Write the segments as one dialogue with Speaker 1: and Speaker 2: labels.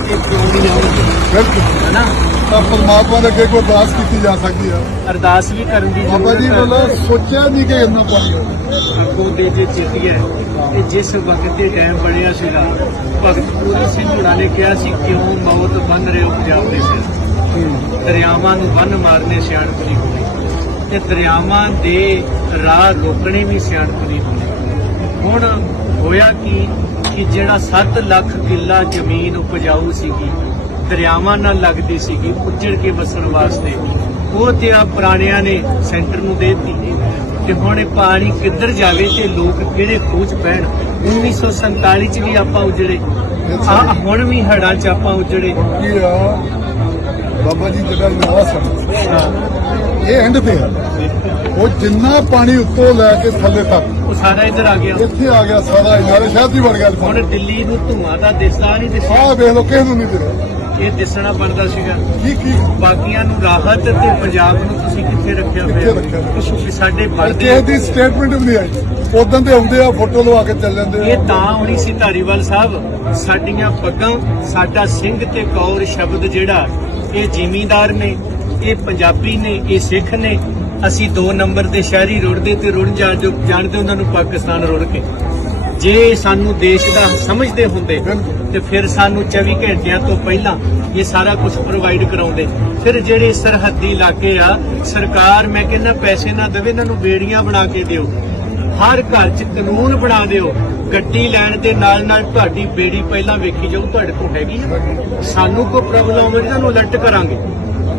Speaker 1: ਕੇ ਕਿਉਂ ਨਹੀਂ ਆਉਣਗੇ
Speaker 2: ਬਿਲਕੁਲ
Speaker 1: ਹਨਾ
Speaker 2: ਤਾਂ ਪਰਮਾਤਮਾ ਦੇ ਅੱਗੇ ਕੋਈ ਅਰਦਾਸ ਕੀਤੀ ਜਾ ਸਕਦੀ ਆ
Speaker 1: ਅਰਦਾਸ ਵੀ ਕਰਨ ਦੀ
Speaker 2: ਬਾਬਾ ਜੀ
Speaker 1: ਜ਼ਰੂਰਤ ਹੈ।
Speaker 2: ਵੱਲੋਂ ਸੋਚਿਆ ਨਹੀਂ ਕਿ ਇੰਨਾ ਪਾਣੀ ਹੋਊਗਾ
Speaker 1: ਅੱਗੋਂ ਦੇ ਜੇ ਚਿੱਟੀ ਹੈ ਕਿ ਜਿਸ ਵਕਤ ਤੇ ਡੈਮ ਬਣਿਆ ਸੀਗਾ ਭਗਤ ਪੂਰੀ ਸਿੰਘ ਹੁਣਾਂ ਨੇ ਕਿਹਾ ਸੀ ਕਿਉਂ ਮੌਤ ਬੰਨ ਰਹੇ ਹੋ ਪੰਜਾਬ ਦੇ ਸਿਰ ਦਰਿਆਵਾਂ ਨੂੰ ਬੰਨ ਮਾਰਨੇ ਸਿਆਣਪ ਨਹੀਂ ਹੋਣੀ। ਤੇ ਦਰਿਆਵਾਂ ਦੇ ਰਾਹ ਰੋਕਣੇ ਵੀ ਸਿਆਣਪ ਨਹੀਂ ਹੋਣੀ। ਹੁਣ ਹੋਇਆ ਕੀ? ਕਿ ਜਿਹੜਾ 7 ਲੱਖ ਕਿੱਲਾ ਜ਼ਮੀਨ ਉਪਜਾਊ ਸੀਗੀ ਦਰਿਆਵਾਂ ਨਾਲ ਲੱਗਦੀ ਸੀਗੀ ਉੱਜੜ ਕੇ ਵਸਣ ਵਾਸਤੇ ਉਹ ਤੇ ਆ ਪੁਰਾਣਿਆਂ ਨੇ ਸੈਂਟਰ ਨੂੰ ਦੇ ਦਿੱਤੀ। ਤੇ ਹੁਣ ਇਹ ਪਾਣੀ ਕਿੱਧਰ ਜਾਵੇ ਤੇ ਲੋਕ ਕਿਹੜੇ 'ਚ ਪੈਣ? 1947 ਚ ਵੀ ਆਪਾਂ ਉਜੜੇ। ਆ ਹੁਣ ਵੀ ਹੜਾਂ 'ਚ ਆਪਾਂ ਉਜੜੇ।
Speaker 2: ਬਾਬਾ ਜੀ ਜਿਹੜਾ ਹੈ
Speaker 1: ਹਾਂ,
Speaker 2: ਇਹ ਐਂਡ ਤੇ ਆ ਉਹ ਜਿੰਨਾ ਪਾਣੀ ਉੱਤੋਂ ਲੈ ਕੇ ਥੱਲੇ ਤੱਕ
Speaker 1: ਉਹ ਸਾਰਾ ਇੱਧਰ ਆ ਗਿਆ।
Speaker 2: ਇੱਥੇ ਆ ਗਿਆ ਸਾਰਾ ਇਨਾਰੇ ਸ਼ਹਿਰ ਦੀ ਵੜ ਗਿਆ
Speaker 1: ਹੁਣ ਦਿੱਲੀ ਨੂੰ ਧੂਆਂ ਦਾ ਦਿਸਦਾ ਨਹੀਂ ਦਿਸਦਾ
Speaker 2: ਆਹ ਵੇਖ ਲੋ ਕਿਸੇ ਨੂੰ ਨਹੀਂ ਦਿੰਦਾ
Speaker 1: ਇਹ ਦਿਸਣਾ ਬਣਦਾ ਸੀਗਾ।
Speaker 2: ਕੀ ਕੀ?
Speaker 1: ਬਾਕੀਆਂ ਨੂੰ ਰਾਹਤ ਤੇ ਪੰਜਾਬ ਨੂੰ ਤੁਸੀਂ ਕਿੱਥੇ ਰੱਖਿਆ
Speaker 2: ਕਿੱਥੇ ਰੱਖਿਆ ਹੋਇਆ?
Speaker 1: ਵੀ ਸਾਡੇ ਬਣਦੇ
Speaker 2: ਕਿਸੇ ਦੀ ਸਟੇਟਮੈਂਟ ਵੀ ਨਹੀਂ ਆਈ। ਉਦੋਂ ਤੇ ਆਉਂਦੇ ਆ ਫੋਟੋ ਲਵਾ ਕੇ ਚੱਲ ਜਾਂਦੇ ਆ।
Speaker 1: ਇਹ ਤਾਂ ਹੋਣੀ ਸੀ ਧਾਰੀਵਾਲ ਸਾਹਿਬ ਸਾਡੀਆਂ ਪੱਗਾਂ ਸਾਡਾ ਸਿੰਘ ਤੇ ਕੌਰ ਸ਼ਬਦ ਜਿਹੜਾ ਇਹ ਜ਼ਿਮੀਂਦਾਰ ਨੇ। ਇਹ ਪੰਜਾਬੀ ਨੇ, ਇਹ ਸਿੱਖ ਨੇ, ਅਸੀਂ ਦੋ ਨੰਬਰ ਦੇ ਸ਼ਹਿਰੀ ਰੁੜਦੇ ਤੇ ਰੁੜ ਜਾ ਜੋ, ਜਾਣਦੇ ਉਹਨਾਂ ਨੂੰ ਪਾਕਿਸਤਾਨ ਰੁੜ ਕੇ। ਜੇ ਸਾਨੂੰ ਦੇਸ਼ ਦਾ ਸਮਝਦੇ ਹੁੰਦੇ ਤੇ ਫਿਰ ਸਾਨੂੰ 24 ਘੰਟਿਆਂ ਤੋਂ ਪਹਿਲਾਂ ਇਹ ਸਾਰਾ ਕੁਝ ਪ੍ਰੋਵਾਈਡ ਕਰਾਉਂਦੇ। ਫਿਰ ਜਿਹੜੇ ਸਰਹੱਦੀ ਇਲਾਕੇ ਆ, ਸਰਕਾਰ ਮੈਂ ਕਹਿੰਦਾ ਪੈਸੇ ਨਾ ਦੇਵੇ, ਇਹਨਾਂ ਨੂੰ ਬੇੜੀਆਂ ਬਣਾ ਕੇ ਦਿਓ। ਹਰ ਘਰ 'ਚ ਕਾਨੂੰਨ ਬਣਾ ਦਿਓ। ਗੱਡੀ ਲੈਣ ਦੇ ਨਾਲ ਨਾਲ ਤੁਹਾਡੀ ਬੇੜੀ ਪਹਿਲਾਂ ਵੇਖੀ ਜਾਊ, ਤੁਹਾਡੇ ਕੋਲ ਹੈਗੀ ਆ। ਸਾਨੂੰ ਕੋਈ ਪ੍ਰੋਬਲਮ ਹੋਵੇ ਤੁਹਾਨੂੰ ਅਲਰਟ ਕਰਾਂਗੇ।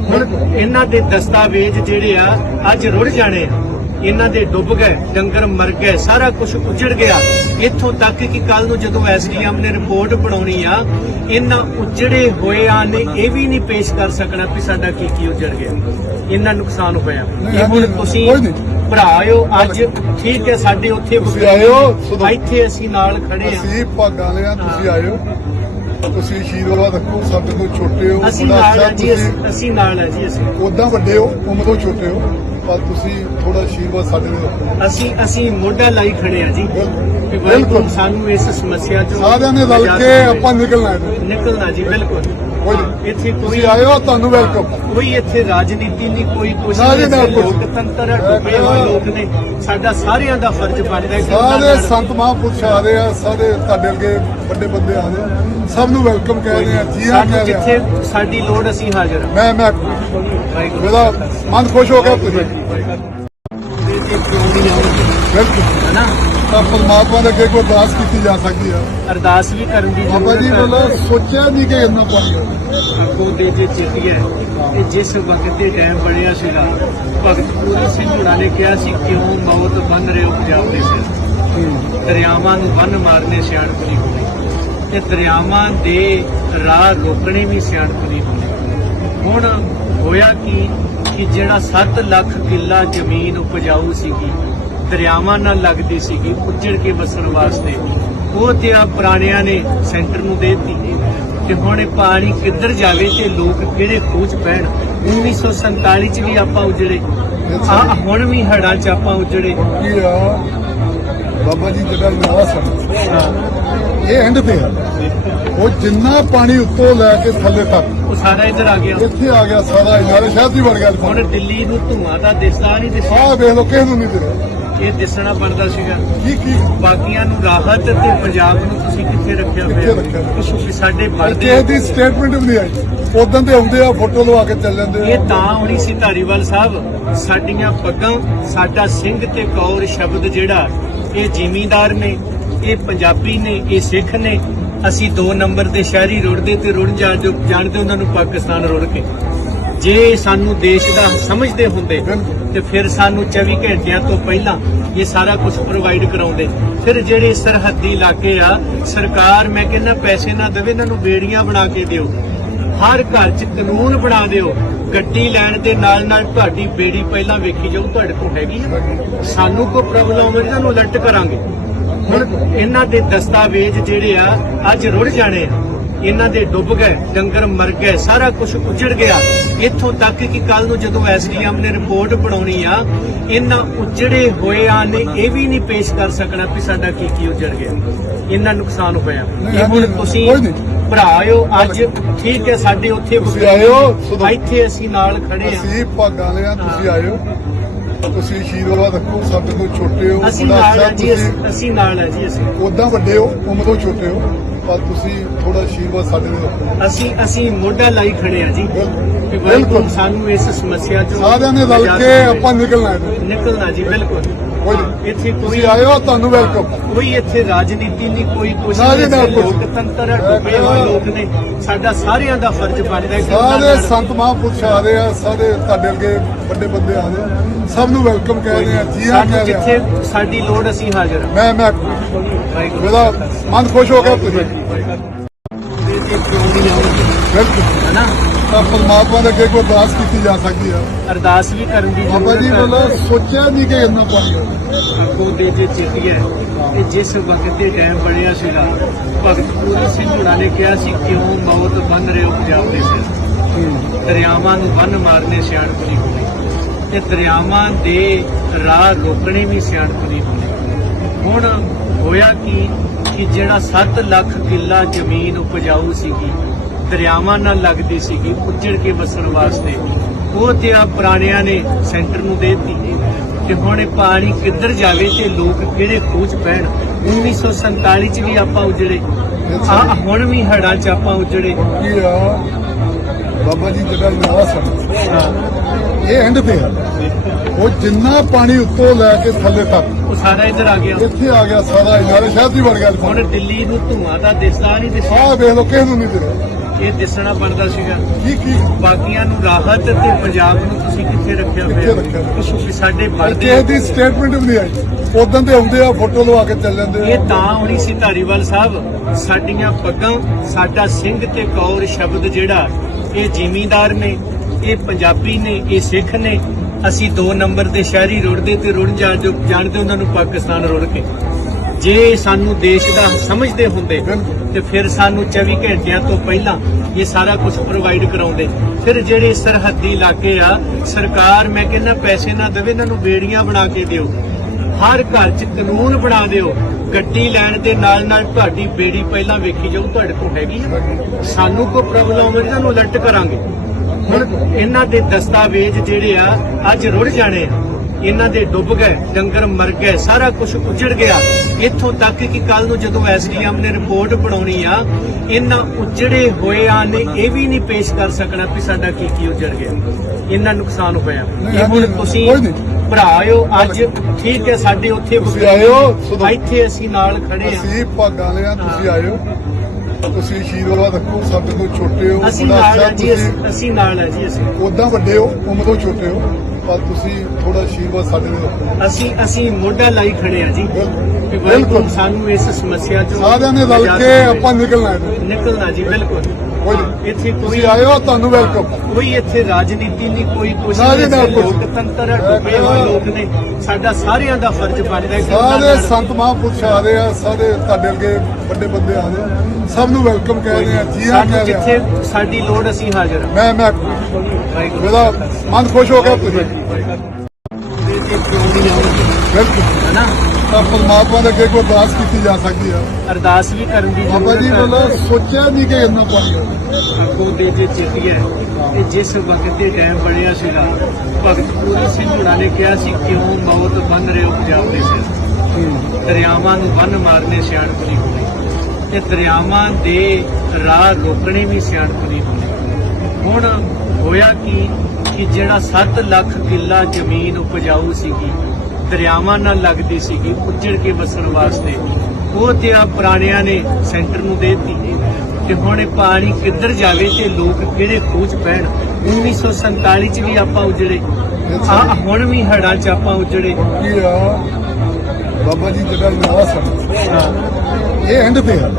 Speaker 1: ਹੁਣ ਇਹਨਾਂ ਦੇ ਦਸਤਾਵੇਜ਼ ਜਿਹੜੇ ਆ ਅੱਜ ਰੁੜ ਜਾਣੇ ਆ। ਇਹਨਾਂ ਦੇ ਡੁੱਬ ਗਏ ਡੰਗਰ ਮਰ ਗਏ ਸਾਰਾ ਕੁਝ ਉਜੜ ਗਿਆ। ਇੱਥੋਂ ਤੱਕ ਕਿ ਕੱਲ ਨੂੰ ਜਦੋਂ ਐਸਡੀਐਮ ਨੇ ਰਿਪੋਰਟ ਬਣਾਉਣੀ ਆ ਇਹਨਾਂ ਉਜੜੇ ਹੋਇਆਂ ਨੇ ਇਹ ਵੀ ਨਹੀਂ ਪੇਸ਼ ਕਰ ਸਕਣਾ ਕਿ ਸਾਡਾ ਕੀ ਕੀ ਉਜੜ ਗਿਆ। ਇੰਨਾ ਨੁਕਸਾਨ ਹੋਇਆ। ਇਹ ਹੁਣ ਤੁਸੀਂ। ਭਰਾਇਓ ਅੱਜ ਠੀਕ ਹੈ ਸਾਡੇ ਉੱਥੇ
Speaker 2: ਸੁਣੋ।
Speaker 1: ਇੱਥੇ ਅਸੀਂ ਨਾਲ ਖੜੇ ਆ।
Speaker 2: ਅਸੀਂ ਭਾਗਾਂ ਲਿਆ ਤੁਸੀਂ ਹੋ। ਤੁਸੀਂ ਆਸ਼ੀਰਵਾਦ ਰੱਖੋ ਸਾਡੇ ਤੋਂ ਛੋਟੇ ਹੋ
Speaker 1: ਅਸੀਂ ਨਾਲ ਆ ਜੀ ਅਸੀਂ- ਨਾਲ ਆ ਜੀ ਅਸੀਂ
Speaker 2: ਉਦਾਂ ਵੱਡੇ ਹੋ ਉਮਰ ਤੋਂ ਛੋਟੇ ਹੋ ਪਰ ਤੁਸੀਂ ਥੋੜਾ ਆਸ਼ੀਰਵਾਦ ਸਾਡੇ ਤੇ ਰੱਖੋ
Speaker 1: ਅਸੀਂ ਅਸੀਂ ਮੋਢਾ ਲਾਈ ਖੜੇ ਆ ਜੀ
Speaker 2: ਬਿਲਕੁਲ।
Speaker 1: ਕਿ
Speaker 2: ਬਿਲਕੁਲ।
Speaker 1: ਸਾਨੂੰ ਇਸ ਸਮੱਸਿਆ ਚੋਂ
Speaker 2: ਸਾਰਿਆਂ ਨੇ ਰਲ ਕੇ। ਆਪਾਂ ਨਿਕਲਣਾ ਹੈ
Speaker 1: ਨਿਕਲਣਾ ਜੀ ਬਿਲਕੁਲ
Speaker 2: ਕੋਈ ਨਹੀਂ।
Speaker 1: ਇੱਥੇ ਕੋਈ
Speaker 2: ਤੁਸੀਂ ਆਏ ਹੋ ਤੁਹਾਨੂੰ ਵੈਲਕਮ
Speaker 1: ਕੋਈ ਇੱਥੇ ਰਾਜਨੀਤੀ ਨਹੀਂ ਕੋਈ ਕੁਛ
Speaker 2: ਸਾਰੇ
Speaker 1: ਨਹੀਂ
Speaker 2: ਨਾਲ ਕੁਛ।
Speaker 1: ਲੋਕਤੰਤਰ ਆ, ਡੁੱਬੇ ਹੋਏ ਲੋਕ ਨੇ ਸਾਡਾ ਸਾਰਿਆਂ ਦਾ ਫਰਜ਼ ਬਣਦਾ ਹੈ ਕਿ ਉਹਨਾਂ
Speaker 2: ਸਾਰੇ
Speaker 1: ਨਾਲ-
Speaker 2: ਸੰਤ ਮਹਾਂਪੁਰਸ਼ ਆ ਰਹੇ ਆ ਸਾਰੇ ਤੁਹਾਡੇ ਅੱਗੇ ਵੱਡੇ ਬੰਦੇ ਆ ਰਹੇ ਆ। ਸਭ ਨੂੰ ਵੈਲਕਮ ਕਹਿ ਰਹੇ ਆ ਜੀ ਆ
Speaker 1: ਸਾਨੂੰ
Speaker 2: ਕਹਿ ਰਹੇ ਆ
Speaker 1: ਜਿੱਥੇ ਸਾਡੀ ਲੋੜ ਅਸੀਂ ਹਾਜ਼ਰ ਹਾਂ
Speaker 2: ਮੈਂ ਮੈਂ
Speaker 1: ਵਾਹਿਗੁਰੂ
Speaker 2: ਮੇਰਾ ਮਨ ਖੁਸ਼ ਹੋ ਗਿਆ ਤੁਸੀਂ
Speaker 1: ਦੇ ਜੇ ਕਿਉਂ ਨਹੀਂ ਆਉਣਗੇ
Speaker 2: ਬਿਲਕੁਲ
Speaker 1: ਹਨਾ
Speaker 2: ਤਾਂ ਪਰਮਾਤਮਾ ਦੇ ਅੱਗੇ ਕੋਈ ਅਰਦਾਸ ਕੀਤੀ ਜਾ ਸਕਦੀ ਆ
Speaker 1: ਅਰਦਾਸ ਵੀ ਕਰਨ ਦੀ
Speaker 2: ਬਾਬਾ ਜੀ। ਵੱਲੋਂ ਸੋਚਿਆ ਨਹੀਂ ਕਿ ਇੰਨਾ ਪਾਣੀ
Speaker 1: ਅੱਗੋਂ ਦੇ ਜੇ ਚਿੱਟੀ ਹੈ ਕਿ ਜਿਸ ਵਕਤ ਤੇ ਡੈਮ ਬਣਿਆ ਸੀਗਾ ਭਗਤ ਪੂਰੀ ਸਿੰਘ ਹੁਣਾਂ ਨੇ ਕਿਹਾ ਸੀ ਕਿਉਂ ਮੌਤ ਬੰਨ ਰਹੇ ਹੋ ਪੰਜਾਬ ਦੇ ਸਿਰ ਦਰਿਆਵਾਂ ਨੂੰ ਬੰਨ ਮਾਰਨੇ ਸਿਆਣਪ ਨਹੀਂ ਹੋਣੀ। ਤੇ ਦਰਿਆਵਾਂ ਦੇ ਰਾਹ ਰੋਕਣੇ ਵੀ ਸਿਆਣਪ ਨਹੀਂ ਹੋਣੀ। ਹੁਣ ਹੋਇਆ ਕੀ ਕਿ ਜਿਹੜਾ 7 ਲੱਖ ਕਿੱਲਾ ਜ਼ਮੀਨ ਉਪਜਾਊ ਸੀਗੀ ਦਰਿਆਵਾਂ ਨਾਲ ਲੱਗਦੀ ਸੀਗੀ ਉੱਜੜ ਕੇ ਵਸਣ ਵਾਸਤੇ। ਉਹ ਤੇ ਆ ਪੁਰਾਣਿਆਂ ਨੇ ਸੈਂਟਰ ਨੂੰ ਦੇ ਦਿੱਤੀ। ਤੇ ਹੁਣ ਇਹ ਪਾਣੀ ਕਿੱਧਰ ਜਾਵੇ ਤੇ ਲੋਕ ਕਿਹੜੇ 'ਚ ਪੈਣ? 1947 ਚ ਵੀ ਆਪਾਂ ਉਜੜੇ। ਆ ਹੁਣ ਵੀ ਹੜਾਂ 'ਚ ਆਪਾਂ ਉਜੜੇ।
Speaker 2: ਆ? ਬਾਬਾ ਜੀ ਜਿਹੜਾ ਨਿਵਾਸ ਹੈ
Speaker 1: ਹਾਂ,
Speaker 2: ਇਹ ਐਂਡ ਤੇ ਆ। ਉਹ ਜਿੰਨਾ ਪਾਣੀ ਉੱਤੋਂ ਲੈ ਕੇ ਥੱਲੇ ਤੱਕ।
Speaker 1: ਉਹ ਸਾਰਾ ਇੱਧਰ ਆ ਗਿਆ।
Speaker 2: ਇੱਥੇ ਆ ਗਿਆ ਸਾਰਾ। ਇਨਾਰੇ ਸ਼ਹਿਰ ਦੀ ਵੜ ਗਿਆ
Speaker 1: ਹੁਣ ਦਿੱਲੀ ਨੂੰ ਧੂਆਂ ਦਾ ਦਿਸਦਾ ਨਹੀਂ ਦਿਸਦਾ।
Speaker 2: ਆਹ ਵੇਖ ਲੋ ਕਿਸੇ ਨੂੰ ਨਹੀਂ ਦਿੰਦਾ
Speaker 1: ਇਹ ਦਿਸਣਾ ਬਣਦਾ ਸੀਗਾ।
Speaker 2: ਕੀ ਕੀ?
Speaker 1: ਬਾਕੀਆਂ ਨੂੰ ਰਾਹਤ ਤੇ ਪੰਜਾਬ ਨੂੰ ਤੁਸੀਂ ਕਿੱਥੇ ਰੱਖਿਆ ਹੋਇਆ? ਵੀ ਸਾਡੇ ਬਣਦੇ
Speaker 2: ਕਿਸੇ ਦੀ ਸਟੇਟਮੈਂਟ ਵੀ ਨਹੀਂ ਆਈ। ਉਦੋਂ ਤੇ ਆਉਂਦੇ ਆ ਫੋਟੋ ਲਵਾ ਕੇ ਚੱਲ ਜਾਂਦੇ
Speaker 1: ਇਹ ਤਾਂ ਹੋਣੀ ਸੀ ਧਾਰੀਵਾਲ ਸਾਹਿਬ ਸਾਡੀਆਂ ਪੱਗਾਂ ਸਾਡਾ ਸਿੰਘ ਤੇ ਕੌਰ ਸ਼ਬਦ ਜਿਹੜਾ ਇਹ ਜ਼ਿਮੀਂਦਾਰ ਨੇ ਇਹ ਪੰਜਾਬੀ ਨੇ ਇਹ ਸਿੱਖ ਨੇ ਅਸੀਂ ਦੋ ਨੰਬਰ ਦੇ ਸ਼ਹਿਰੀ ਰੁੜਦੇ ਤੇ ਰੁੜ ਜਾ ਜੋ ਜਾਣਦੇ ਉਹਨਾਂ ਨੂੰ ਪਾਕਿਸਤਾਨ ਰੁੜ ਕੇ। ਜੇ ਸਾਨੂੰ ਦੇਸ਼ ਦਾ ਸਮਝਦੇ ਹੁੰਦੇ ਤੇ ਫਿਰ ਸਾਨੂੰ 24 ਘੰਟਿਆਂ ਤੋਂ ਪਹਿਲਾਂ ਇਹ ਸਾਰਾ ਕੁਝ ਪ੍ਰੋਵਾਈਡ ਕਰਾਉਂਦੇ। ਫਿਰ ਜਿਹੜੇ ਸਰਹੱਦੀ ਇਲਾਕੇ ਆ, ਸਰਕਾਰ ਮੈਂ ਕਹਿੰਦਾ ਪੈਸੇ ਨਾ ਦੇਵੇ, ਇਹਨਾਂ ਨੂੰ ਬੇੜੀਆਂ ਬਣਾ ਕੇ ਦਿਓ। ਹਰ ਘਰ 'ਚ ਕਾਨੂੰਨ ਬਣਾ ਦਿਓ। ਗੱਡੀ ਲੈਣ ਦੇ ਨਾਲ ਨਾਲ ਤੁਹਾਡੀ ਬੇੜੀ ਪਹਿਲਾਂ ਵੇਖੀ ਜਾਊ, ਤੁਹਾਡੇ ਕੋਲ ਹੈਗੀ ਆ। ਸਾਨੂੰ ਕੋਈ ਪ੍ਰੋਬਲਮ ਹੋਵੇ ਤਾਂ ਅਲਰਟ ਕਰਾਂਗੇ। ਹੁਣ ਇਹਨਾਂ ਦੇ ਦਸਤਾਵੇਜ਼ ਜਿਹੜੇ ਆ, ਅੱਜ ਰੁੜ ਜਾਣੇ ਆ। ਇਹਨਾਂ ਦੇ ਡੁੱਬ ਗਏ ਡੰਗਰ ਮਰ ਗਏ ਸਾਰਾ ਕੁਝ ਉਜੜ ਗਿਆ। ਇੱਥੋਂ ਤੱਕ ਕਿ ਕੱਲ ਨੂੰ ਜਦੋਂ ਐਸਡੀਐਮ ਨੇ ਰਿਪੋਰਟ ਬਣਾਉਣੀ ਆ ਇਹਨਾਂ ਉਜੜੇ ਹੋਇਆਂ ਨੇ ਇਹ ਵੀ ਨਹੀਂ ਪੇਸ਼ ਕਰ ਸਕਣਾ ਕਿ ਸਾਡਾ ਕੀ ਕੀ ਉਜੜ ਗਿਆ। ਇੰਨਾ ਨੁਕਸਾਨ ਹੋਇਆ। ਇਹ ਹੁਣ ਤੁਸੀਂ
Speaker 2: ਕੋਈ ਨਹੀਂ।
Speaker 1: ਭਰਾ ਆਇਓ ਅੱਜ ਠੀਕ ਹੈ ਸਾਡੇ ਉੱਥੇ
Speaker 2: ਤੁਸੀਂ।
Speaker 1: ਇੱਥੇ ਅਸੀਂ ਨਾਲ ਖੜੇ ਆ।
Speaker 2: ਅਸੀਂ ਭਾਗਾਂ ਵਾਲੇ ਆ ਤੁਸੀਂ ਆਇਓ। ਤੁਸੀਂ ਆਸ਼ੀਰਵਾਦ ਰੱਖੋ ਸਾਡੇ ਤੋਂ ਛੋਟੇ ਹੋ
Speaker 1: ਅਸੀਂ ਨਾਲ ਆ ਜੀ ਅਸੀਂ- ਨਾਲ ਆ ਜੀ ਅਸੀਂ।
Speaker 2: ਉਦਾਂ ਵੱਡੇ ਹੋ ਉਮਰ ਛੋਟੇ ਹੋ। ਪਰ ਤੁਸੀਂ ਥੋੜਾ ਆਸ਼ੀਰਵਾਦ ਸਾਡੇ ਤੇ ਰੱਖੋ।
Speaker 1: ਅਸੀਂ ਅਸੀਂ ਮੋਢਾ ਲਾਈ ਖੜੇ ਆ ਜੀ।
Speaker 2: ਬਿਲਕੁਲ।
Speaker 1: ਕਿ ਵਾਹਿਗੁਰੂ
Speaker 2: ਬਿਲਕੁਲ।
Speaker 1: ਸਾਨੂੰ ਇਸ ਸਮੱਸਿਆ ਚੋਂ
Speaker 2: ਸਾਰਿਆਂ ਨੇ ਰਲ ਕੇ। ਆਪਾਂ ਨਿਕਲਣਾ ਹੈ।
Speaker 1: ਨਿਕਲਣਾ ਜੀ ਬਿਲਕੁਲ। ਇੱਥੇ ਕੋਈ
Speaker 2: ਆਇਓ ਤੁਹਾਨੂੰ ਵੈਲਕਮ
Speaker 1: ਕੋਈ ਇੱਥੇ ਰਾਜਨੀਤੀ ਨਹੀਂ ਕੋਈ
Speaker 2: ਜੀ,
Speaker 1: ਨਹੀਂ। ਲੋਕਤੰਤਰ ਡੁੱਬੇ ਹੋਏ ਲੋਕ ਨੇ। ਸਾਡਾ ਸਾਰਿਆਂ ਦਾ ਫਰਜ਼ ਬਣਦਾ ਹੈ
Speaker 2: ਸਾਰੇ
Speaker 1: ਨਾਲ-
Speaker 2: ਸੰਤ ਮਹਾਂਪੁਰਸ਼ ਆ ਰਹੇ ਆ ਸਾਰੇ ਤੁਹਾਡੇ ਅੱਗੇ ਵੱਡੇ ਬੰਦੇ ਆ ਰਹੇ। ਸਭ ਨੂੰ ਵੈਲਕਮ ਕਹਿ ਰਹੇ ਆ ਜੀ ਆ।
Speaker 1: ਜਿੱਥੇ ਸਾਡੀ ਲੋੜ ਅਸੀਂ ਹਾਜ਼ਰ
Speaker 2: ਮੈਂ ਮੈਂ। ਮੇਰਾ ਮਨ ਖੁਸ਼ ਹੋ ਗਿਆ ਤੁਸੀਂ।
Speaker 1: ਤੇ ਜੇ ਕਿਉਂ ਨਹੀਂ ਆਉਂਦੇ
Speaker 2: ਬਿਲਕੁਲ
Speaker 1: ਹਨਾ
Speaker 2: ਤਾਂ ਪਰਮਾਤਮਾ ਦੇ ਅੱਗੇ ਕੋਈ ਅਰਦਾਸ ਕੀਤੀ ਜਾ ਸਕਦੀ ਆ
Speaker 1: ਅਰਦਾਸ ਵੀ ਕਰਨ ਦੀ
Speaker 2: ਬਾਬਾ ਜੀ
Speaker 1: ਜ਼ਰੂਰਤ ਹੈ।
Speaker 2: ਵੱਲੋਂ ਸੋਚਿਆ ਨਹੀਂ ਕਿ ਇੰਨਾ ਪਾਣੀ ਹੋਊਗਾ
Speaker 1: ਅੱਗੋਂ ਦੇ ਜੇ ਚਿੱਟੀ ਹੈ ਕਿ ਜਿਸ ਵਕਤ ਤੇ ਡੈਮ ਬਣਿਆ ਸੀਗਾ ਭਗਤ ਪੂਰੀ ਸਿੰਘ ਹੁਣਾਂ ਨੇ ਕਿਹਾ ਸੀ ਕਿਉਂ ਮੌਤ ਬੰਨ ਰਹੇ ਹੋ ਪੰਜਾਬ ਦੇ ਸਿਰ ਦਰਿਆਵਾਂ ਨੂੰ ਬੰਨ ਮਾਰਨੇ ਸਿਆਣਪ ਨਹੀਂ ਹੋਣੀ। ਤੇ ਦਰਿਆਵਾਂ ਦੇ ਰਾਹ ਰੋਕਣੇ ਵੀ ਸਿਆਣਪ ਨਹੀਂ ਹੋਣੀ। ਹੁਣ ਹੋਇਆ ਕੀ? ਕਿ ਜਿਹੜਾ 7 ਲੱਖ ਕਿੱਲਾ ਜ਼ਮੀਨ ਉਪਜਾਊ ਸੀਗੀ, ਦਰਿਆਵਾਂ ਨਾਲ ਲੱਗਦੀ ਸੀਗੀ, ਉੱਜੜ ਕੇ ਵਸਣ ਵਾਸਤੇ, ਉਹ ਤੇ ਆ ਪੁਰਾਣਿਆਂ ਨੇ ਸੈਂਟਰ ਨੂੰ ਦੇ ਦਿੱਤੀ। ਤੇ ਹੁਣ ਇਹ ਪਾਣੀ ਕਿੱਧਰ ਜਾਵੇ ਤੇ ਲੋਕ ਕਿਹੜੇ ਖੂਹ 'ਚ ਪੈਣ? 1947 ਚ ਵੀ ਆਪਾਂ ਉਜੜੇ। ਆ ਹੁਣ ਵੀ ਹੜਾਂ 'ਚ ਆਪਾਂ ਉਜੜੇ।
Speaker 2: ਬਾਬਾ ਜੀ ਜਿਹੜਾ ਨਿਵਾਸ ਹੈ
Speaker 1: ਹਾਂ,
Speaker 2: ਇਹ ਐਂਡ ਤੇ ਆ ਉਹ ਜਿੰਨਾ ਪਾਣੀ ਉੱਤੋਂ ਲੈ ਕੇ ਥੱਲੇ ਤੱਕ
Speaker 1: ਉਹ ਸਾਰਾ ਇੱਧਰ ਆ ਗਿਆ।
Speaker 2: ਇੱਥੇ ਆ ਗਿਆ ਸਾਰਾ ਇਨਾਰੇ ਸ਼ਹਿਰ ਦੀ ਵੜ ਗਿਆ
Speaker 1: ਹੁਣ ਦਿੱਲੀ ਨੂੰ ਧੂਆਂ ਦਾ ਦਿਸਦਾ ਨਹੀਂ ਦਿਸਦਾ
Speaker 2: ਆਹ ਵੇਖ ਲੋ ਕਿਸੇ ਨੂੰ ਨਹੀਂ ਦਿੰਦਾ
Speaker 1: ਇਹ ਦਿਸਣਾ ਬਣਦਾ ਸੀਗਾ।
Speaker 2: ਕੀ ਕੀ?
Speaker 1: ਬਾਕੀਆਂ ਨੂੰ ਰਾਹਤ ਤੇ ਪੰਜਾਬ ਨੂੰ ਤੁਸੀਂ ਕਿੱਥੇ ਰੱਖਿਆ
Speaker 2: ਹੋਇਆ?
Speaker 1: ਵੀ ਸਾਡੇ ਬਣਦੇ
Speaker 2: ਕਿਸੇ ਦੀ ਸਟੇਟਮੈਂਟ ਵੀ ਨਹੀਂ ਆਈ। ਉਦੋਂ ਤੇ ਆਉਂਦੇ ਆ ਫੋਟੋ ਲਵਾ ਕੇ ਚੱਲ ਜਾਂਦੇ
Speaker 1: ਇਹ ਤਾਂ ਹੋਣੀ ਸੀ ਧਾਰੀਵਾਲ ਸਾਹਿਬ ਸਾਡੀਆਂ ਪੱਗਾਂ ਸਾਡਾ ਸਿੰਘ ਤੇ ਕੌਰ ਸ਼ਬਦ ਜਿਹੜਾ ਇਹ ਜ਼ਿਮੀਂਦਾਰ ਨੇ, ਇਹ ਪੰਜਾਬੀ ਨੇ, ਇਹ ਸਿੱਖ ਨੇ, ਅਸੀਂ ਦੋ ਨੰਬਰ ਦੇ ਸ਼ਹਿਰੀ ਰੁੜਦੇ ਤੇ ਰੁੜ ਜਾ ਜੋ ਜਾਣਦੇ ਉਹਨਾਂ ਨੂੰ ਪਾਕਿਸਤਾਨ ਰੁੜ ਕੇ। ਜੇ ਸਾਨੂੰ ਦੇਸ਼ ਦਾ ਸਮਝਦੇ ਹੁੰਦੇ ਤੇ ਫਿਰ ਸਾਨੂੰ 24 ਘੰਟਿਆਂ ਤੋਂ ਪਹਿਲਾਂ ਇਹ ਸਾਰਾ ਕੁਝ ਪ੍ਰੋਵਾਈਡ ਕਰਾਉਂਦੇ। ਫਿਰ ਜਿਹੜੇ ਸਰਹੱਦੀ ਇਲਾਕੇ ਆ, ਸਰਕਾਰ ਮੈਂ ਕਹਿੰਦਾ ਪੈਸੇ ਨਾ ਦੇਵੇ, ਇਹਨਾਂ ਨੂੰ ਬੇੜੀਆਂ ਬਣਾ ਕੇ ਦਿਓ। ਹਰ ਘਰ 'ਚ ਕਾਨੂੰਨ ਬਣਾ ਦਿਓ। ਗੱਡੀ ਲੈਣ ਦੇ ਨਾਲ ਨਾਲ ਤੁਹਾਡੀ ਬੇੜੀ ਪਹਿਲਾਂ ਵੇਖੀ ਜਾਊ, ਤੁਹਾਡੇ ਕੋਲ ਹੈਗੀ ਆ। ਸਾਨੂੰ ਕੋਈ ਪ੍ਰੋਬਲਮ ਹੋਵੇ ਤਾਂ ਅਲਰਟ ਕਰਾਂਗੇ। ਹੁਣ ਇਹਨਾਂ ਦੇ ਦਸਤਾਵੇਜ਼ ਜਿਹੜੇ ਆ, ਅੱਜ ਰੁੜ ਜਾਣੇ ਆ। ਇਹਨਾਂ ਦੇ ਡੁੱਬ ਗਏ ਡੰਗਰ ਮਰ ਗਏ ਸਾਰਾ ਕੁਝ ਉਜੜ ਗਿਆ। ਇੱਥੋਂ ਤੱਕ ਕਿ ਕੱਲ ਨੂੰ ਜਦੋਂ ਐਸਡੀਐਮ ਨੇ ਰਿਪੋਰਟ ਬਣਾਉਣੀ ਆ ਇਹਨਾਂ ਉਜੜੇ ਹੋਇਆਂ ਨੇ ਇਹ ਵੀ ਨਹੀਂ ਪੇਸ਼ ਕਰ ਸਕਣਾ ਕਿ ਸਾਡਾ ਕੀ ਕੀ ਉਜੜ ਗਿਆ। ਇੰਨਾ ਨੁਕਸਾਨ ਹੋਇਆ। ਇਹ ਹੁਣ ਤੁਸੀਂ
Speaker 2: ਕੋਈ ਨਹੀਂ।
Speaker 1: ਭਰਾ ਆਇਓ ਅੱਜ ਠੀਕ ਹੈ ਸਾਡੇ ਉੱਥੇ
Speaker 2: ਤੁਸੀਂ ਆਇਓ, ਸੁਣੋ।
Speaker 1: ਇੱਥੇ ਅਸੀਂ ਨਾਲ ਖੜੇ ਆ।
Speaker 2: ਅਸੀਂ ਭਾਗਾਂ ਵਾਲੇ ਆ ਤੁਸੀਂ ਆਇਓ। ਤੁਸੀਂ ਆਸ਼ੀਰਵਾਦ ਰੱਖੋ ਸਾਡੇ ਤੋਂ ਛੋਟੇ ਹੋ
Speaker 1: ਅਸੀਂ ਨਾਲ ਆ ਜੀ ਅਸੀਂ ਨਾਲ ਆ ਜੀ ਅਸੀਂ।
Speaker 2: ਉਦਾਂ ਵੱਡੇ ਹੋ ਉਮਰ ਤੋਂ ਛੋਟੇ ਹੋ। ਪਰ ਤੁਸੀਂ ਥੋੜਾ ਆਸ਼ੀਰਵਾਦ ਸਾਡੇ ਤੇ ਰੱਖੋ।
Speaker 1: ਅਸੀਂ ਅਸੀਂ ਮੋਢਾ ਲਾਈ ਖੜੇ ਆ ਜੀ। ਕਿ
Speaker 2: ਬਿਲਕੁਲ।
Speaker 1: ਸਾਨੂੰ ਇਸ ਸਮੱਸਿਆ ਚੋਂ
Speaker 2: ਸਾਰਿਆਂ ਨੇ ਰਲ ਕੇ। ਆਪਾਂ ਨਿਕਲਣਾ ਹੈ
Speaker 1: ਨਿਕਲਣਾ ਜੀ ਬਿਲਕੁਲ। ਇੱਥੇ ਕੋਈ
Speaker 2: ਆਇਓ ਤੁਹਾਨੂੰ ਵੈਲਕਮ
Speaker 1: ਕੋਈ ਇੱਥੇ ਰਾਜਨੀਤੀ ਨਹੀਂ ਕੋਈ
Speaker 2: ਜੀ,
Speaker 1: ਨਹੀਂ। ਲੋਕਤੰਤਰ ਡੁੱਬੇ ਹੋਏ ਲੋਕ ਨੇ। ਸਾਡਾ ਸਾਰਿਆਂ ਦਾ ਫਰਜ਼ ਬਣਦਾ ਹੈ
Speaker 2: ਸਾਰੇ
Speaker 1: ਨਾਲ-
Speaker 2: ਸੰਤ ਮਹਾਂਪੁਰਸ਼ ਆ ਰਹੇ ਆ ਸਾਰੇ ਤੁਹਾਡੇ ਅੱਗੇ ਵੱਡੇ ਬੰਦੇ ਆ ਰਹੇ। ਸਭ ਨੂੰ ਵੈਲਕਮ ਕਹਿ ਰਹੇ ਆ ਜੀ ਆ।
Speaker 1: ਜਿੱਥੇ ਸਾਡੀ ਲੋੜ ਅਸੀਂ ਹਾਜ਼ਰ
Speaker 2: ਮੈਂ ਮੈਂ। ਮੇਰਾ ਮਨ ਖੁਸ਼ ਹੋ ਗਿਆ ਤੁਸੀਂ।
Speaker 1: ਤੇ ਜੇ ਕਿਉਂ ਨਹੀਂ ਆਉਂਦੇ
Speaker 2: ਬਿਲਕੁਲ
Speaker 1: ਹਨਾ
Speaker 2: ਤਾਂ ਪਰਮਾਤਮਾ ਦੇ ਅੱਗੇ ਕੋਈ ਅਰਦਾਸ ਕੀਤੀ ਜਾ ਸਕਦੀ ਆ
Speaker 1: ਅਰਦਾਸ ਵੀ ਕਰਨ ਦੀ
Speaker 2: ਬਾਬਾ ਜੀ
Speaker 1: ਜ਼ਰੂਰਤ ਹੈ।
Speaker 2: ਵੱਲੋਂ ਸੋਚਿਆ ਨਹੀਂ ਕਿ ਇੰਨਾ ਪਾਣੀ ਹੋਊਗਾ
Speaker 1: ਅੱਗੋਂ ਦੇ ਜੇ ਚਿੱਟੀ ਹੈ ਕਿ ਜਿਸ ਵਕਤ ਤੇ ਡੈਮ ਬਣਿਆ ਸੀਗਾ ਭਗਤ ਪੂਰੀ ਸਿੰਘ ਹੁਣਾਂ ਨੇ ਕਿਹਾ ਸੀ ਕਿਉਂ ਮੌਤ ਬੰਨ ਰਹੇ ਹੋ ਪੰਜਾਬ ਦੇ ਸਿਰ ਦਰਿਆਵਾਂ ਨੂੰ ਬੰਨ ਮਾਰਨੇ ਸਿਆਣਪ ਨਹੀਂ ਹੋਣੀ। ਤੇ ਦਰਿਆਵਾਂ ਦੇ ਰਾਹ ਰੋਕਣੇ ਵੀ ਸਿਆਣਪ ਨਹੀਂ ਹੋਣੀ। ਹੁਣ ਹੋਇਆ ਕੀ? ਕਿ ਜਿਹੜਾ 7 ਲੱਖ ਕਿੱਲਾ ਜ਼ਮੀਨ ਉਪਜਾਊ ਸੀਗੀ ਦਰਿਆਵਾਂ ਨਾਲ ਲੱਗਦੀ ਸੀਗੀ ਉੱਜੜ ਕੇ ਵਸਣ ਵਾਸਤੇ ਉਹ ਤੇ ਆ ਪੁਰਾਣਿਆਂ ਨੇ ਸੈਂਟਰ ਨੂੰ ਦੇ ਦਿੱਤੀ। ਤੇ ਹੁਣ ਇਹ ਪਾਣੀ ਕਿੱਧਰ ਜਾਵੇ ਤੇ ਲੋਕ ਕਿਹੜੇ 'ਚ ਪੈਣ? 1947 ਚ ਵੀ ਆਪਾਂ ਉਜੜੇ। ਆ ਹੁਣ ਵੀ ਹੜਾਂ 'ਚ ਆਪਾਂ ਉਜੜੇ।
Speaker 2: ਬਾਬਾ ਜੀ ਜਿਹੜਾ ਹੈ
Speaker 1: ਹਾਂ,
Speaker 2: ਇਹ ਐਂਡ ਤੇ ਆ।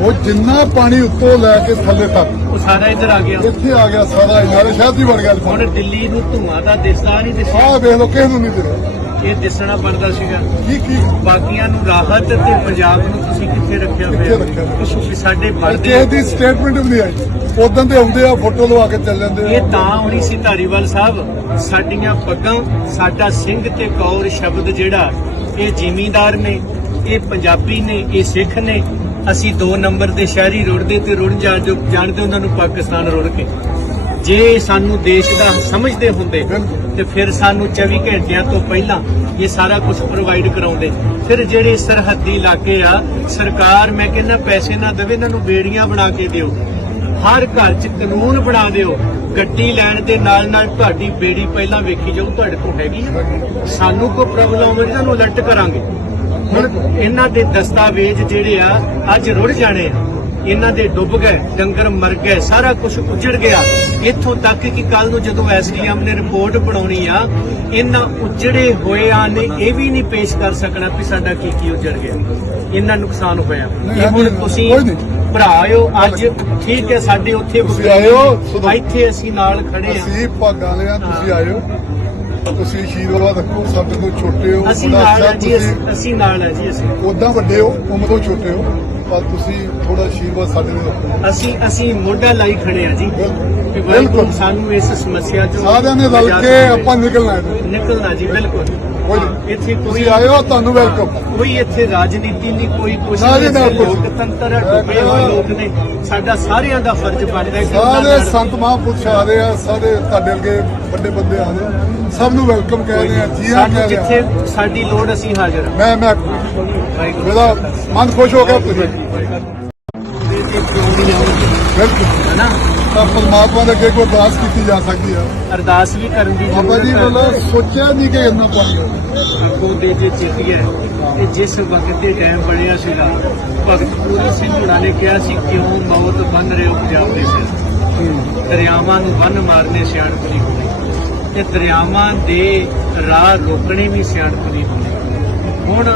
Speaker 2: ਉਹ ਜਿੰਨਾ ਪਾਣੀ ਉੱਤੋਂ ਲੈ ਕੇ ਥੱਲੇ ਤੱਕ
Speaker 1: ਉਹ ਸਾਰਾ ਇੱਧਰ ਆ ਗਿਆ।
Speaker 2: ਇੱਥੇ ਆ ਗਿਆ ਸਾਰਾ ਇਨਾਰੇ ਸ਼ਹਿਰ ਦੀ ਵੜ ਗਿਆ
Speaker 1: ਹੁਣ ਦਿੱਲੀ ਨੂੰ ਧੂਆਂ ਦਾ ਦਿਸਦਾ ਨਹੀਂ ਦਿਸਦਾ
Speaker 2: ਆਹ ਵੇਖ ਲੋ ਕਿਸੇ ਨੂੰ ਨਹੀਂ ਦਿੰਦਾ
Speaker 1: ਇਹ ਦਿਸਣਾ ਬਣਦਾ ਸੀਗਾ।
Speaker 2: ਕੀ ਕੀ?
Speaker 1: ਬਾਕੀਆਂ ਨੂੰ ਰਾਹਤ ਤੇ ਪੰਜਾਬ ਨੂੰ ਤੁਸੀਂ ਕਿੱਥੇ ਰੱਖਿਆ
Speaker 2: ਕਿੱਥੇ
Speaker 1: ਹੋਇਆ?
Speaker 2: ਰੱਖਿਆ ਹੋਇਆ?
Speaker 1: ਤੁਸੀਂ ਸਾਡੇ
Speaker 2: ਕਿਸੇ
Speaker 1: ਬਣਦੇ
Speaker 2: ਦੀ ਸਟੇਟਮੈਂਟ ਵੀ ਨਹੀਂ ਆਈ। ਉਦੋਂ ਤੇ ਆਉਂਦੇ ਆ ਫੋਟੋ ਲਵਾ ਕੇ ਚੱਲ ਜਾਂਦੇ ਆ।
Speaker 1: ਇਹ ਤਾਂ ਹੋਣੀ ਸੀ ਧਾਰੀਵਾਲ ਸਾਹਿਬ ਸਾਡੀਆਂ ਪੱਗਾਂ ਸਾਡਾ ਸਿੰਘ ਤੇ ਕੌਰ ਸ਼ਬਦ ਜਿਹੜਾ ਇਹ ਜ਼ਿਮੀਂਦਾਰ ਨੇ ਇਹ ਪੰਜਾਬੀ ਨੇ ਇਹ ਸਿੱਖ ਨੇ ਅਸੀਂ 2 ਨੰਬਰ ਤੇ ਸ਼ਹਿਰੀ ਰੁੜਦੇ ਤੇ ਰੁੜ ਜਾ ਜੋ ਜਾਣਦੇ ਉਹਨਾਂ ਨੂੰ ਪਾਕਿਸਤਾਨ ਰੁੜ ਕੇ। ਜੇ ਸਾਨੂੰ ਦੇਸ਼ ਦਾ ਸਮਝਦੇ ਹੁੰਦੇ ਤੇ ਫਿਰ ਸਾਨੂੰ 24 ਘੰਟਿਆਂ ਤੋਂ ਪਹਿਲਾਂ ਇਹ ਸਾਰਾ ਕੁਝ ਪ੍ਰੋਵਾਈਡ ਕਰਾਉਂਦੇ। ਫਿਰ ਜਿਹੜੇ ਸਰਹੱਦੀ ਇਲਾਕੇ ਆ, ਸਰਕਾਰ ਮੈਂ ਕਹਿੰਦਾ ਪੈਸੇ ਨਾ ਦੇਵੇ, ਇਹਨਾਂ ਨੂੰ ਬੇੜੀਆਂ ਬਣਾ ਕੇ ਦਿਓ। ਹਰ ਘਰ 'ਚ ਕਾਨੂੰਨ ਬਣਾ ਦਿਓ। ਗੱਡੀ ਲੈਣ ਦੇ ਨਾਲ ਨਾਲ ਤੁਹਾਡੀ ਬੇੜੀ ਪਹਿਲਾਂ ਵੇਖੀ ਜਾਊ, ਤੁਹਾਡੇ ਕੋਲ ਹੈਗੀ ਸਾਨੂੰ ਕੋਈ ਪ੍ਰੋਬਲਮ ਹੋਵੇ ਤੁਹਾਨੂੰ ਅਲਰਟ ਕਰਾਂਗੇ। ਹੁਣ ਇਹਨਾਂ ਦੇ ਦਸਤਾਵੇਜ਼ ਜਿਹੜੇ ਆ ਅੱਜ ਰੁੜ ਜਾਣੇ ਆ। ਇਹਨਾਂ ਦੇ ਡੁੱਬ ਗਏ ਡੰਗਰ ਮਰ ਗਏ ਸਾਰਾ ਕੁਝ ਉਜੜ ਗਿਆ। ਇੱਥੋਂ ਤੱਕ ਕਿ ਕੱਲ ਨੂੰ ਜਦੋਂ ਐਸਡੀਐਮ ਨੇ ਰਿਪੋਰਟ ਬਣਾਉਣੀ ਆ ਇਹਨਾਂ ਉਜੜੇ ਹੋਇਆਂ ਨੇ ਇਹ ਵੀ ਨਹੀਂ ਪੇਸ਼ ਕਰ ਸਕਣਾ ਕਿ ਸਾਡਾ ਕੀ ਕੀ ਉਜੜ ਗਿਆ। ਇੰਨਾ ਨੁਕਸਾਨ ਹੋਇਆ। ਇਹ ਹੁਣ ਤੁਸੀਂ
Speaker 2: ਕੋਈ ਨਹੀਂ।
Speaker 1: ਭਰਾ ਆਇਓ ਅੱਜ ਠੀਕ ਹੈ ਸਾਡੇ ਉੱਥੇ
Speaker 2: ਸੁਣੋ।
Speaker 1: ਇੱਥੇ ਅਸੀਂ ਨਾਲ ਖੜੇ ਆ।
Speaker 2: ਅਸੀਂ ਭਾਗਾਂ ਲਿਆ ਤੁਸੀਂ ਆਇਓ। ਤੁਸੀਂ ਆਸ਼ੀਰਵਾਦ ਰੱਖੋ ਸਾਡੇ ਤੋਂ ਛੋਟੇ ਹੋ
Speaker 1: ਅਸੀਂ ਨਾਲ ਆ ਜੀ ਅਸੀਂ- ਨਾਲ ਆ ਜੀ ਅਸੀਂ
Speaker 2: ਉਦਾਂ ਵੱਡੇ ਹੋ ਉਮਰ ਤੋਂ ਛੋਟੇ ਹੋ ਪਰ ਤੁਸੀਂ ਥੋੜਾ ਆਸ਼ੀਰਵਾਦ ਸਾਡੇ ਤੇ ਰੱਖੋ
Speaker 1: ਅਸੀਂ ਅਸੀਂ ਮੋਢਾ ਲਾਈ ਖੜੇ ਆ ਜੀ
Speaker 2: ਬਿਲਕੁਲ।
Speaker 1: ਕਿ
Speaker 2: ਬਿਲਕੁਲ।
Speaker 1: ਸਾਨੂੰ ਇਸ ਸਮੱਸਿਆ ਚੋਂ
Speaker 2: ਸਾਰਿਆਂ ਨੇ ਰਲ ਕੇ। ਆਪਾਂ ਨਿਕਲਣਾ ਹੈ
Speaker 1: ਨਿਕਲਣਾ ਜੀ ਬਿਲਕੁਲ
Speaker 2: ਕੋਈ ਨਹੀਂ।
Speaker 1: ਇੱਥੇ ਕੋਈ
Speaker 2: ਤੁਸੀਂ ਆਇਓ ਤੁਹਾਨੂੰ ਵੈਲਕਮ
Speaker 1: ਕੋਈ ਇੱਥੇ ਰਾਜਨੀਤੀ ਨਹੀਂ ਕੋਈ ਕੁਛ
Speaker 2: ਨਾ ਜੀ,
Speaker 1: ਨਹੀਂ
Speaker 2: ਨਾ
Speaker 1: ਅਸੀਂ
Speaker 2: ਕੁਛ।
Speaker 1: ਲੋਕਤੰਤਰ ਆ, ਡੁੱਬੇ ਹੋਏ ਲੋਕ ਨੇ। ਸਾਡਾ ਸਾਰਿਆਂ ਦਾ ਫਰਜ਼ ਬਣਦਾ ਹੈ ਕਿ ਉਹਨਾਂ
Speaker 2: ਸਾਰੇ
Speaker 1: ਨਾਲ-
Speaker 2: ਸੰਤ ਮਹਾਂਪੁਰਸ਼ ਆ ਰਹੇ ਆ ਸਾਰੇ ਤੁਹਾਡੇ ਅੱਗੇ ਵੱਡੇ ਬੰਦੇ ਆ ਰਹੇ ਆ। ਸਭ ਨੂੰ ਵੈਲਕਮ ਕਹਿ ਰਹੇ ਆ ਜੀ ਆ
Speaker 1: ਸਾਨੂੰ
Speaker 2: ਕਹਿ ਰਹੇ ਆ।
Speaker 1: ਜਿੱਥੇ ਸਾਡੀ ਲੋੜ ਅਸੀਂ ਹਾਜ਼ਰ ਹਾਂ
Speaker 2: ਮੈਂ ਮੈਂ
Speaker 1: ਵਾਹਿਗੁਰੂ
Speaker 2: ਮੇਰਾ ਮਨ ਖੁਸ਼ ਹੋ ਗਿਆ ਤੁਸੀਂ।
Speaker 1: ਦੇ ਦੇ ਕਿਉਂ ਨਹੀਂ ਆਉਂਦੇ
Speaker 2: ਬਿਲਕੁਲ
Speaker 1: ਹਨਾ
Speaker 2: ਤਾਂ ਪਰਮਾਤਮਾ ਦੇ ਅੱਗੇ ਕੋਈ ਅਰਦਾਸ ਕੀਤੀ ਜਾ ਸਕਦੀ ਆ
Speaker 1: ਅਰਦਾਸ ਵੀ ਕਰਨ ਦੀ
Speaker 2: ਬਾਬਾ ਜੀ। ਵੱਲੋਂ ਸੋਚਿਆ ਨਹੀਂ ਕਿ ਇੰਨਾ ਪਾਣੀ।
Speaker 1: ਅੱਗੋਂ ਦੇ ਜੇ ਹੈ ਤੇ ਜਿਸ ਵਕਤ ਦੇ ਟਾਈਮ ਬਣਿਆ ਸੀਗਾ ਭਗਤ ਪੂਰੀ ਸਿੰਘ ਹੁਣਾਂ ਨੇ ਕਿਹਾ ਸੀ ਕਿਉਂ ਮੌਤ ਬੰਨ ਰਹੇ ਹੋ ਪੰਜਾਬ ਦੇ ਸਿਰ ਦਰਿਆਵਾਂ ਨੂੰ ਬੰਨ ਮਾਰਨੇ ਸਿਆਣਪ ਨਹੀਂ ਹੋਣੀ ਤੇ ਦਰਿਆਵਾਂ ਦੇ ਰਾਹ ਰੋਕਣੇ ਵੀ ਸਿਆਣਪ ਨਹੀਂ ਹੋਣੀ ਹੁਣ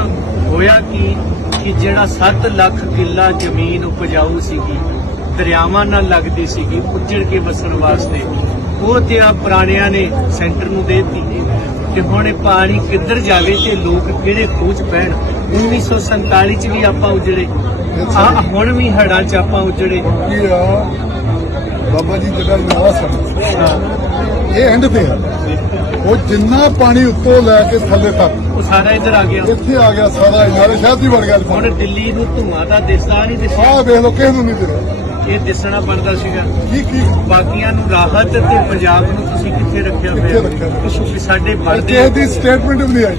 Speaker 1: ਹੋਇਆ ਕੀ ਕਿ ਜਿਹੜਾ 7 ਲੱਖ ਕਿੱਲਾ ਜ਼ਮੀਨ ਉਪਜਾਊ ਸੀਗੀ ਦਰਿਆਵਾਂ ਨਾਲ ਲੱਗਦੀ ਸੀਗੀ ਉੱਜੜ ਕੇ ਵਸਣ ਵਾਸਤੇ। ਉਹ ਤੇ ਆ ਪੁਰਾਣਿਆਂ ਨੇ ਸੈਂਟਰ ਨੂੰ ਦੇ ਦਿੱਤੀ। ਤੇ ਹੁਣ ਇਹ ਪਾਣੀ ਕਿੱਧਰ ਜਾਵੇ ਤੇ ਲੋਕ ਕਿਹੜੇ 'ਚ ਪੈਣ? 1947 ਚ ਵੀ ਆਪਾਂ ਉਜੜੇ। ਆ ਹੁਣ ਵੀ ਹੜਾਂ 'ਚ ਆਪਾਂ ਉਜੜੇ।
Speaker 2: ਕੀ ਆ? ਬਾਬਾ ਜੀ ਜਿਹੜਾ ਨਿਵਾਸ ਹੈ
Speaker 1: ਹਾਂ,
Speaker 2: ਇਹ ਐਂਡ ਤੇ ਆ। ਉਹ ਜਿੰਨਾ ਪਾਣੀ ਉੱਤੋਂ ਲੈ ਕੇ ਥੱਲੇ ਤੱਕ।
Speaker 1: ਉਹ ਸਾਰਾ ਇੱਧਰ ਆ ਗਿਆ।
Speaker 2: ਇੱਥੇ ਆ ਗਿਆ ਸਾਰਾ। ਨਾਲੇ ਸ਼ਹਿਰ ਦੀ ਵੜ ਗਿਆ
Speaker 1: ਹੁਣ ਦਿੱਲੀ ਨੂੰ ਧੂਆਂ ਦਾ ਦਿਸਦਾ ਨਹੀਂ ਦਿਸਦਾ।
Speaker 2: ਆਹ ਵੇਖ ਲੋ ਕਿਸੇ ਨੂੰ ਨਹੀਂ ਦਿੰਦਾ
Speaker 1: ਇਹ ਦਿਸਣਾ ਬਣਦਾ ਸੀਗਾ।
Speaker 2: ਕੀ ਕੀ?
Speaker 1: ਬਾਕੀਆਂ ਨੂੰ ਰਾਹਤ ਤੇ ਪੰਜਾਬ ਨੂੰ ਤੁਸੀਂ ਕਿੱਥੇ ਰੱਖਿਆ ਹੋਇਆ? ਤੁਸੀਂ ਸਾਡੇ
Speaker 2: ਕਿਸੇ
Speaker 1: ਬਣਦੇ
Speaker 2: ਦੀ ਸਟੇਟਮੈਂਟ ਵੀ ਨਹੀਂ ਆਈ।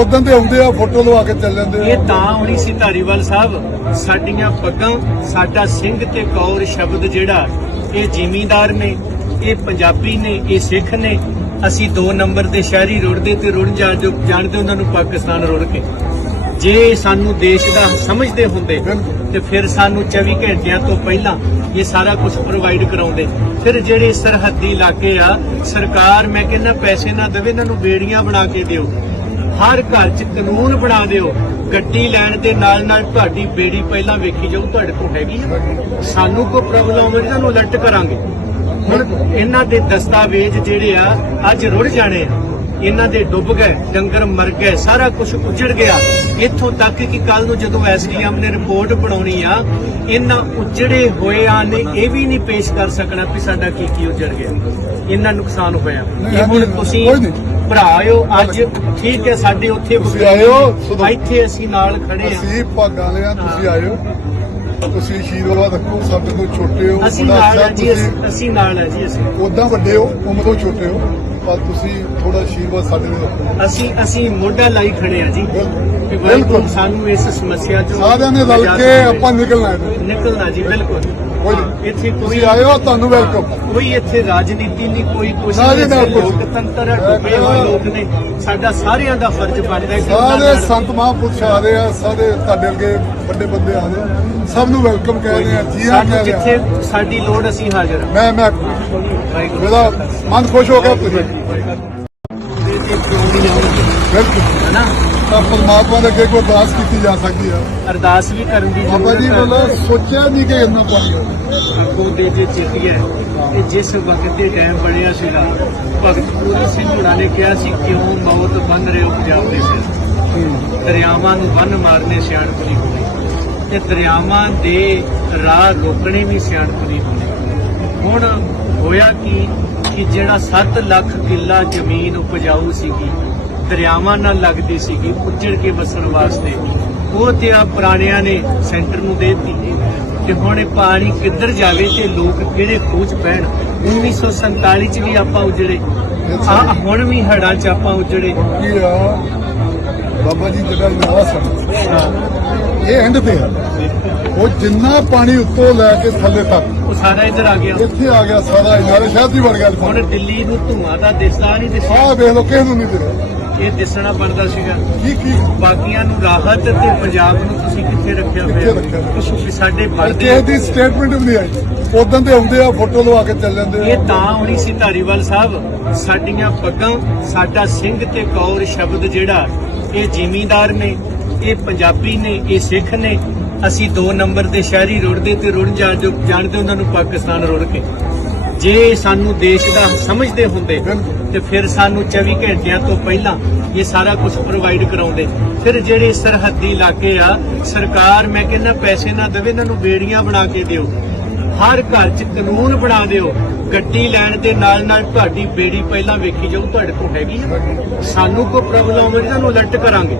Speaker 2: ਉਦੋਂ ਤੇ ਆਉਂਦੇ ਆ ਫੋਟੋ ਲਵਾ ਕੇ ਚੱਲ ਜਾਂਦੇ
Speaker 1: ਇਹ ਤਾਂ ਹੋਣੀ ਸੀ ਧਾਰੀਵਾਲ ਸਾਹਿਬ ਸਾਡੀਆਂ ਪੱਗਾਂ ਸਾਡਾ ਸਿੰਘ ਤੇ ਕੌਰ ਸ਼ਬਦ ਜਿਹੜਾ ਇਹ ਜ਼ਿਮੀਂਦਾਰ ਨੇ ਇਹ ਪੰਜਾਬੀ ਨੇ ਇਹ ਸਿੱਖ ਨੇ ਅਸੀਂ 2 ਨੰਬਰ ਦੇ ਸ਼ਹਿਰੀ ਰੁੜਦੇ ਤੇ ਰੁੜ ਜਾ ਜੋ ਜਾਣਦੇ ਉਹਨਾਂ ਨੂੰ ਪਾਕਿਸਤਾਨ ਰੁੜ ਕੇ। ਜੇ ਸਾਨੂੰ ਦੇਸ਼ ਦਾ ਸਮਝਦੇ ਹੁੰਦੇ ਤੇ ਫਿਰ ਸਾਨੂੰ 24 ਘੰਟਿਆਂ ਤੋਂ ਪਹਿਲਾਂ ਇਹ ਸਾਰਾ ਕੁਝ ਪ੍ਰੋਵਾਈਡ ਕਰਾਉਂਦੇ। ਫਿਰ ਜਿਹੜੇ ਸਰਹੱਦੀ ਇਲਾਕੇ ਆ, ਸਰਕਾਰ ਮੈਂ ਕਹਿੰਦਾ ਪੈਸੇ ਨਾ ਦੇਵੇ, ਇਹਨਾਂ ਨੂੰ ਬੇੜੀਆਂ ਬਣਾ ਕੇ ਦਿਓ। ਹਰ ਘਰ 'ਚ ਕਾਨੂੰਨ ਬਣਾ ਦਿਓ। ਗੱਡੀ ਲੈਣ ਦੇ ਨਾਲ ਨਾਲ ਤੁਹਾਡੀ ਬੇੜੀ ਪਹਿਲਾਂ ਵੇਖੀ ਜਾਊ, ਤੁਹਾਡੇ ਕੋਲ ਹੈਗੀ ਆ। ਸਾਨੂੰ ਕੋਈ ਪ੍ਰੋਬਲਮ ਹੋਵੇ ਤਾਂ ਅਲਰਟ ਕਰਾਂਗੇ। ਹੁਣ ਇਹਨਾਂ ਦੇ ਦਸਤਾਵੇਜ਼ ਜਿਹੜੇ ਆ, ਅੱਜ ਰੁੜ ਜਾਣੇ ਆ। ਇਹਨਾਂ ਦੇ ਡੁੱਬ ਗਏ ਡੰਗਰ ਮਰ ਗਏ ਸਾਰਾ ਕੁਝ ਉਜੜ ਗਿਆ। ਇੱਥੋਂ ਤੱਕ ਕਿ ਕੱਲ ਨੂੰ ਜਦੋਂ ਐਸਡੀਐਮ ਨੇ ਰਿਪੋਰਟ ਬਣਾਉਣੀ ਆ ਇਹਨਾਂ ਉਜੜੇ ਹੋਇਆਂ ਨੇ ਇਹ ਵੀ ਨਹੀਂ ਪੇਸ਼ ਕਰ ਸਕਣਾ ਕਿ ਸਾਡਾ ਕੀ ਕੀ ਉਜੜ ਗਿਆ। ਇੰਨਾ ਨੁਕਸਾਨ ਹੋਇਆ। ਇਹ ਹੁਣ ਤੁਸੀਂ
Speaker 2: ਕੋਈ ਨਹੀਂ।
Speaker 1: ਭਰਾ ਆਇਓ ਅੱਜ ਠੀਕ ਹੈ ਸਾਡੇ ਉੱਥੇ
Speaker 2: ਆਇਓ।
Speaker 1: ਇੱਥੇ ਅਸੀਂ ਨਾਲ ਖੜੇ ਆ
Speaker 2: ਅਸੀਂ ਭਾਗਾਂ ਲਿਆ ਤੁਸੀਂ ਆਇਓ। ਤੁਸੀਂ ਆਸ਼ੀਰਵਾਦ ਰੱਖੋ ਸਾਡੇ ਤੋਂ ਛੋਟੇ ਹੋ
Speaker 1: ਅਸੀਂ ਨਾਲ ਆ ਜੀ ਅਸੀਂ- ਨਾਲ ਆ ਜੀ ਅਸੀਂ।
Speaker 2: ਉਦਾਂ ਵੱਡੇ ਹੋ ਉਮਰ ਛੋਟੇ ਹੋ। ਪਰ ਤੁਸੀਂ ਥੋੜਾ ਆਸ਼ੀਰਵਾਦ ਸਾਡੇ ਤੇ ਰੱਖੋ
Speaker 1: ਅਸੀਂ ਅਸੀਂ ਮੋਢਾ ਲਾਈ ਖੜੇ ਆ ਜੀ ਕਿ
Speaker 2: ਬਿਲਕੁਲ।
Speaker 1: ਸਾਨੂੰ ਇਸ ਸਮੱਸਿਆ ਚੋਂ
Speaker 2: ਸਾਰਿਆਂ ਨੇ ਰਲ ਕੇ। ਆਪਾਂ ਨਿਕਲਣਾ ਹੈ
Speaker 1: ਨਿਕਲਣਾ ਜੀ ਬਿਲਕੁਲ
Speaker 2: ਕੋਈ ਨਹੀਂ।
Speaker 1: ਇੱਥੇ ਕੋਈ
Speaker 2: ਤੁਸੀਂ ਆਇਓ ਤੁਹਾਨੂੰ ਵੈਲਕਮ
Speaker 1: ਕੋਈ ਇੱਥੇ ਰਾਜਨੀਤੀ ਨਹੀਂ ਕੋਈ
Speaker 2: ਨਾ ਜੀ,
Speaker 1: ਨਹੀਂ
Speaker 2: ਨਾ
Speaker 1: ਅਸੀਂ
Speaker 2: ਕੁਛ।
Speaker 1: ਲੋਕਤੰਤਰ ਆ, ਡੁੱਬੇ ਹੋਏ ਲੋਕ ਨੇ। ਸਾਡਾ ਸਾਰਿਆਂ ਦਾ ਫਰਜ਼ ਬਣਦਾ ਹੈ ਕਿ ਉਹਨਾਂ
Speaker 2: ਸਾਰੇ
Speaker 1: ਨਾਲ-
Speaker 2: ਸੰਤ ਮਹਾਂਪੁਰਸ਼ ਆ ਰਹੇ ਆ ਸਾਰੇ ਤੁਹਾਡੇ ਅੱਗੇ ਵੱਡੇ ਬੰਦੇ ਆ ਰਹੇ ਆ। ਸਭ ਨੂੰ ਵੈਲਕਮ ਕਹਿ ਰਹੇ ਆ ਜੀ ਆ
Speaker 1: ਸਾਨੂੰ
Speaker 2: ਕਹਿ ਰਹੇ ਆ।
Speaker 1: ਜਿੱਥੇ ਸਾਡੀ ਲੋੜ ਅਸੀਂ ਹਾਜ਼ਰ ਹਾਂ
Speaker 2: ਮੈਂ ਮੈਂ
Speaker 1: ਵਾਹਿਗੁਰੂ
Speaker 2: ਮੇਰਾ ਮਨ ਖੁਸ਼ ਹੋ ਗਿਆ ਤੁਸੀਂ। ਤਾਂ ਪਰਮਾਤਮਾ ਦੇ ਅੱਗੇ ਕੋਈ ਅਰਦਾਸ ਕੀਤੀ ਜਾ ਸਕਦੀ ਆ
Speaker 1: ਅਰਦਾਸ ਵੀ ਕਰਨ ਦੀ
Speaker 2: ਬਾਬਾ ਜੀ
Speaker 1: ਜ਼ਰੂਰਤ ਹੈ।
Speaker 2: ਵੱਲੋਂ ਸੋਚਿਆ ਨਹੀਂ ਕਿ ਇੰਨਾ ਪਾਣੀ
Speaker 1: ਅੱਗੋਂ ਦੇ ਜੇ ਚਿੱਤੀਏ ਕਿ ਜਿਸ ਵਕਤ ਦੇ ਟਾਈਮ ਬਣਿਆ ਸੀਗਾ ਭਗਤ ਪੂਰੀ ਸਿੰਘ ਹੁਣਾਂ ਨੇ ਕਿਹਾ ਸੀ ਕਿਉਂ ਮੌਤ ਬੰਨ ਰਹੇ ਹੋ ਪੰਜਾਬ ਦੇ ਸਿਰ ਦਰਿਆਵਾਂ ਨੂੰ ਬੰਨ ਮਾਰਨੇ ਸਿਆਣਪ ਨਹੀਂ ਹੋਣੀ ਤੇ ਦਰਿਆਵਾਂ ਦੇ ਰਾਹ ਰੋਕਣੇ ਵੀ ਸਿਆਣਪ ਨਹੀਂ ਹੋਣੀ। ਹੁਣ ਹੋਇਆ ਕੀ ਕਿ ਜਿਹੜਾ 7 ਲੱਖ ਕਿੱਲਾ ਜ਼ਮੀਨ ਉਪਜਾਊ ਸੀਗੀ ਦਰਿਆਵਾਂ ਨਾਲ ਲੱਗਦੀ ਸੀਗੀ ਉੱਜੜ ਕੇ ਵਸਣ ਵਾਸਤੇ। ਉਹ ਤੇ ਆ ਪੁਰਾਣਿਆਂ ਨੇ ਸੈਂਟਰ ਨੂੰ ਦੇ ਦਿੱਤੀ। ਤੇ ਹੁਣ ਇਹ ਪਾਣੀ ਕਿੱਧਰ ਜਾਵੇ ਤੇ ਲੋਕ ਕਿਹੜੇ 'ਚ ਪੈਣ? 1947 ਚ ਵੀ ਆਪਾਂ ਉਜੜੇ। ਆ ਹੁਣ ਵੀ ਹੜਾਂ 'ਚ ਆਪਾਂ ਉਜੜੇ।
Speaker 2: ਕੀ ਆ? ਬਾਬਾ ਜੀ ਜਿਹੜਾ ਹੈ
Speaker 1: ਹਾਂ,
Speaker 2: ਇਹ ਐਂਡ ਤੇ ਆ। ਉਹ ਜਿੰਨਾ ਪਾਣੀ ਉੱਤੋਂ ਲੈ ਕੇ ਥੱਲੇ ਤੱਕ।
Speaker 1: ਉਹ ਸਾਰਾ ਇੱਧਰ ਆ ਗਿਆ।
Speaker 2: ਇੱਥੇ ਆ ਗਿਆ ਸਾਰਾ। ਨਾਲੇ ਸ਼ਹਿਰ ਦੀ ਵੜ ਗਿਆ
Speaker 1: ਹੁਣ ਦਿੱਲੀ ਨੂੰ ਧੂਆਂ ਦਾ ਦਿਸਦਾ ਨਹੀਂ ਦਿਸਦਾ।
Speaker 2: ਆਹ ਵੇਖ ਲੋ ਕਿਸੇ ਨੂੰ ਨਹੀਂ ਦਿੰਦਾ
Speaker 1: ਇਹ ਦਿਸਣਾ ਬਣਦਾ ਸੀਗਾ।
Speaker 2: ਕੀ ਕੀ?
Speaker 1: ਬਾਕੀਆਂ ਨੂੰ ਰਾਹਤ ਤੇ ਪੰਜਾਬ ਨੂੰ ਤੁਸੀਂ ਕਿੱਥੇ ਰੱਖਿਆ ਹੋਇਆ? ਸਾਡੇ ਬਣਦੇ
Speaker 2: ਕਿਸੇ ਦੀ ਸਟੇਟਮੈਂਟ ਵੀ ਨਹੀਂ ਆਈ। ਉਦੋਂ ਤੇ ਆਉਂਦੇ ਆ ਫੋਟੋ ਲਵਾ ਕੇ ਚੱਲ ਜਾਂਦੇ
Speaker 1: ਇਹ ਤਾਂ ਹੋਣੀ ਸੀ ਧਾਰੀਵਾਲ ਸਾਹਿਬ ਸਾਡੀਆਂ ਪੱਗਾਂ ਸਾਡਾ ਸਿੰਘ ਤੇ ਕੌਰ ਸ਼ਬਦ ਜਿਹੜਾ ਇਹ ਜ਼ਿਮੀਂਦਾਰ ਨੇ ਇਹ ਪੰਜਾਬੀ ਨੇ ਇਹ ਸਿੱਖ ਨੇ ਅਸੀਂ ਦੋ ਨੰਬਰ ਦੇ ਸ਼ਹਿਰੀ ਰੁੜਦੇ ਤੇ ਰੁੜ ਜਾ ਜੋ ਜਾਣਦੇ ਉਹਨਾਂ ਨੂੰ ਪਾਕਿਸਤਾਨ ਰੁੜ ਕੇ। ਜੇ ਸਾਨੂੰ ਦੇਸ਼ ਦਾ ਸਮਝਦੇ ਹੁੰਦੇ ਤੇ ਫਿਰ ਸਾਨੂੰ 24 ਘੰਟਿਆਂ ਤੋਂ ਪਹਿਲਾਂ ਇਹ ਸਾਰਾ ਕੁਝ ਪ੍ਰੋਵਾਈਡ ਕਰਾਉਂਦੇ। ਫਿਰ ਜਿਹੜੇ ਸਰਹੱਦੀ ਇਲਾਕੇ ਆ, ਸਰਕਾਰ ਮੈਂ ਕਹਿੰਦਾ ਪੈਸੇ ਨਾ ਦੇਵੇ, ਇਹਨਾਂ ਨੂੰ ਬੇੜੀਆਂ ਬਣਾ ਕੇ ਦਿਓ। ਹਰ ਘਰ 'ਚ ਕਾਨੂੰਨ ਬਣਾ ਦਿਓ। ਗੱਡੀ ਲੈਣ ਦੇ ਨਾਲ ਨਾਲ ਤੁਹਾਡੀ ਬੇੜੀ ਪਹਿਲਾਂ ਵੇਖੀ ਜਾਊ, ਤੁਹਾਡੇ ਕੋਲ ਹੈਗੀ ਆ। ਸਾਨੂੰ ਕੋਈ ਪ੍ਰੋਬਲਮ ਹੋਵੇ ਤੁਹਾਨੂੰ ਅਲਰਟ ਕਰਾਂਗੇ।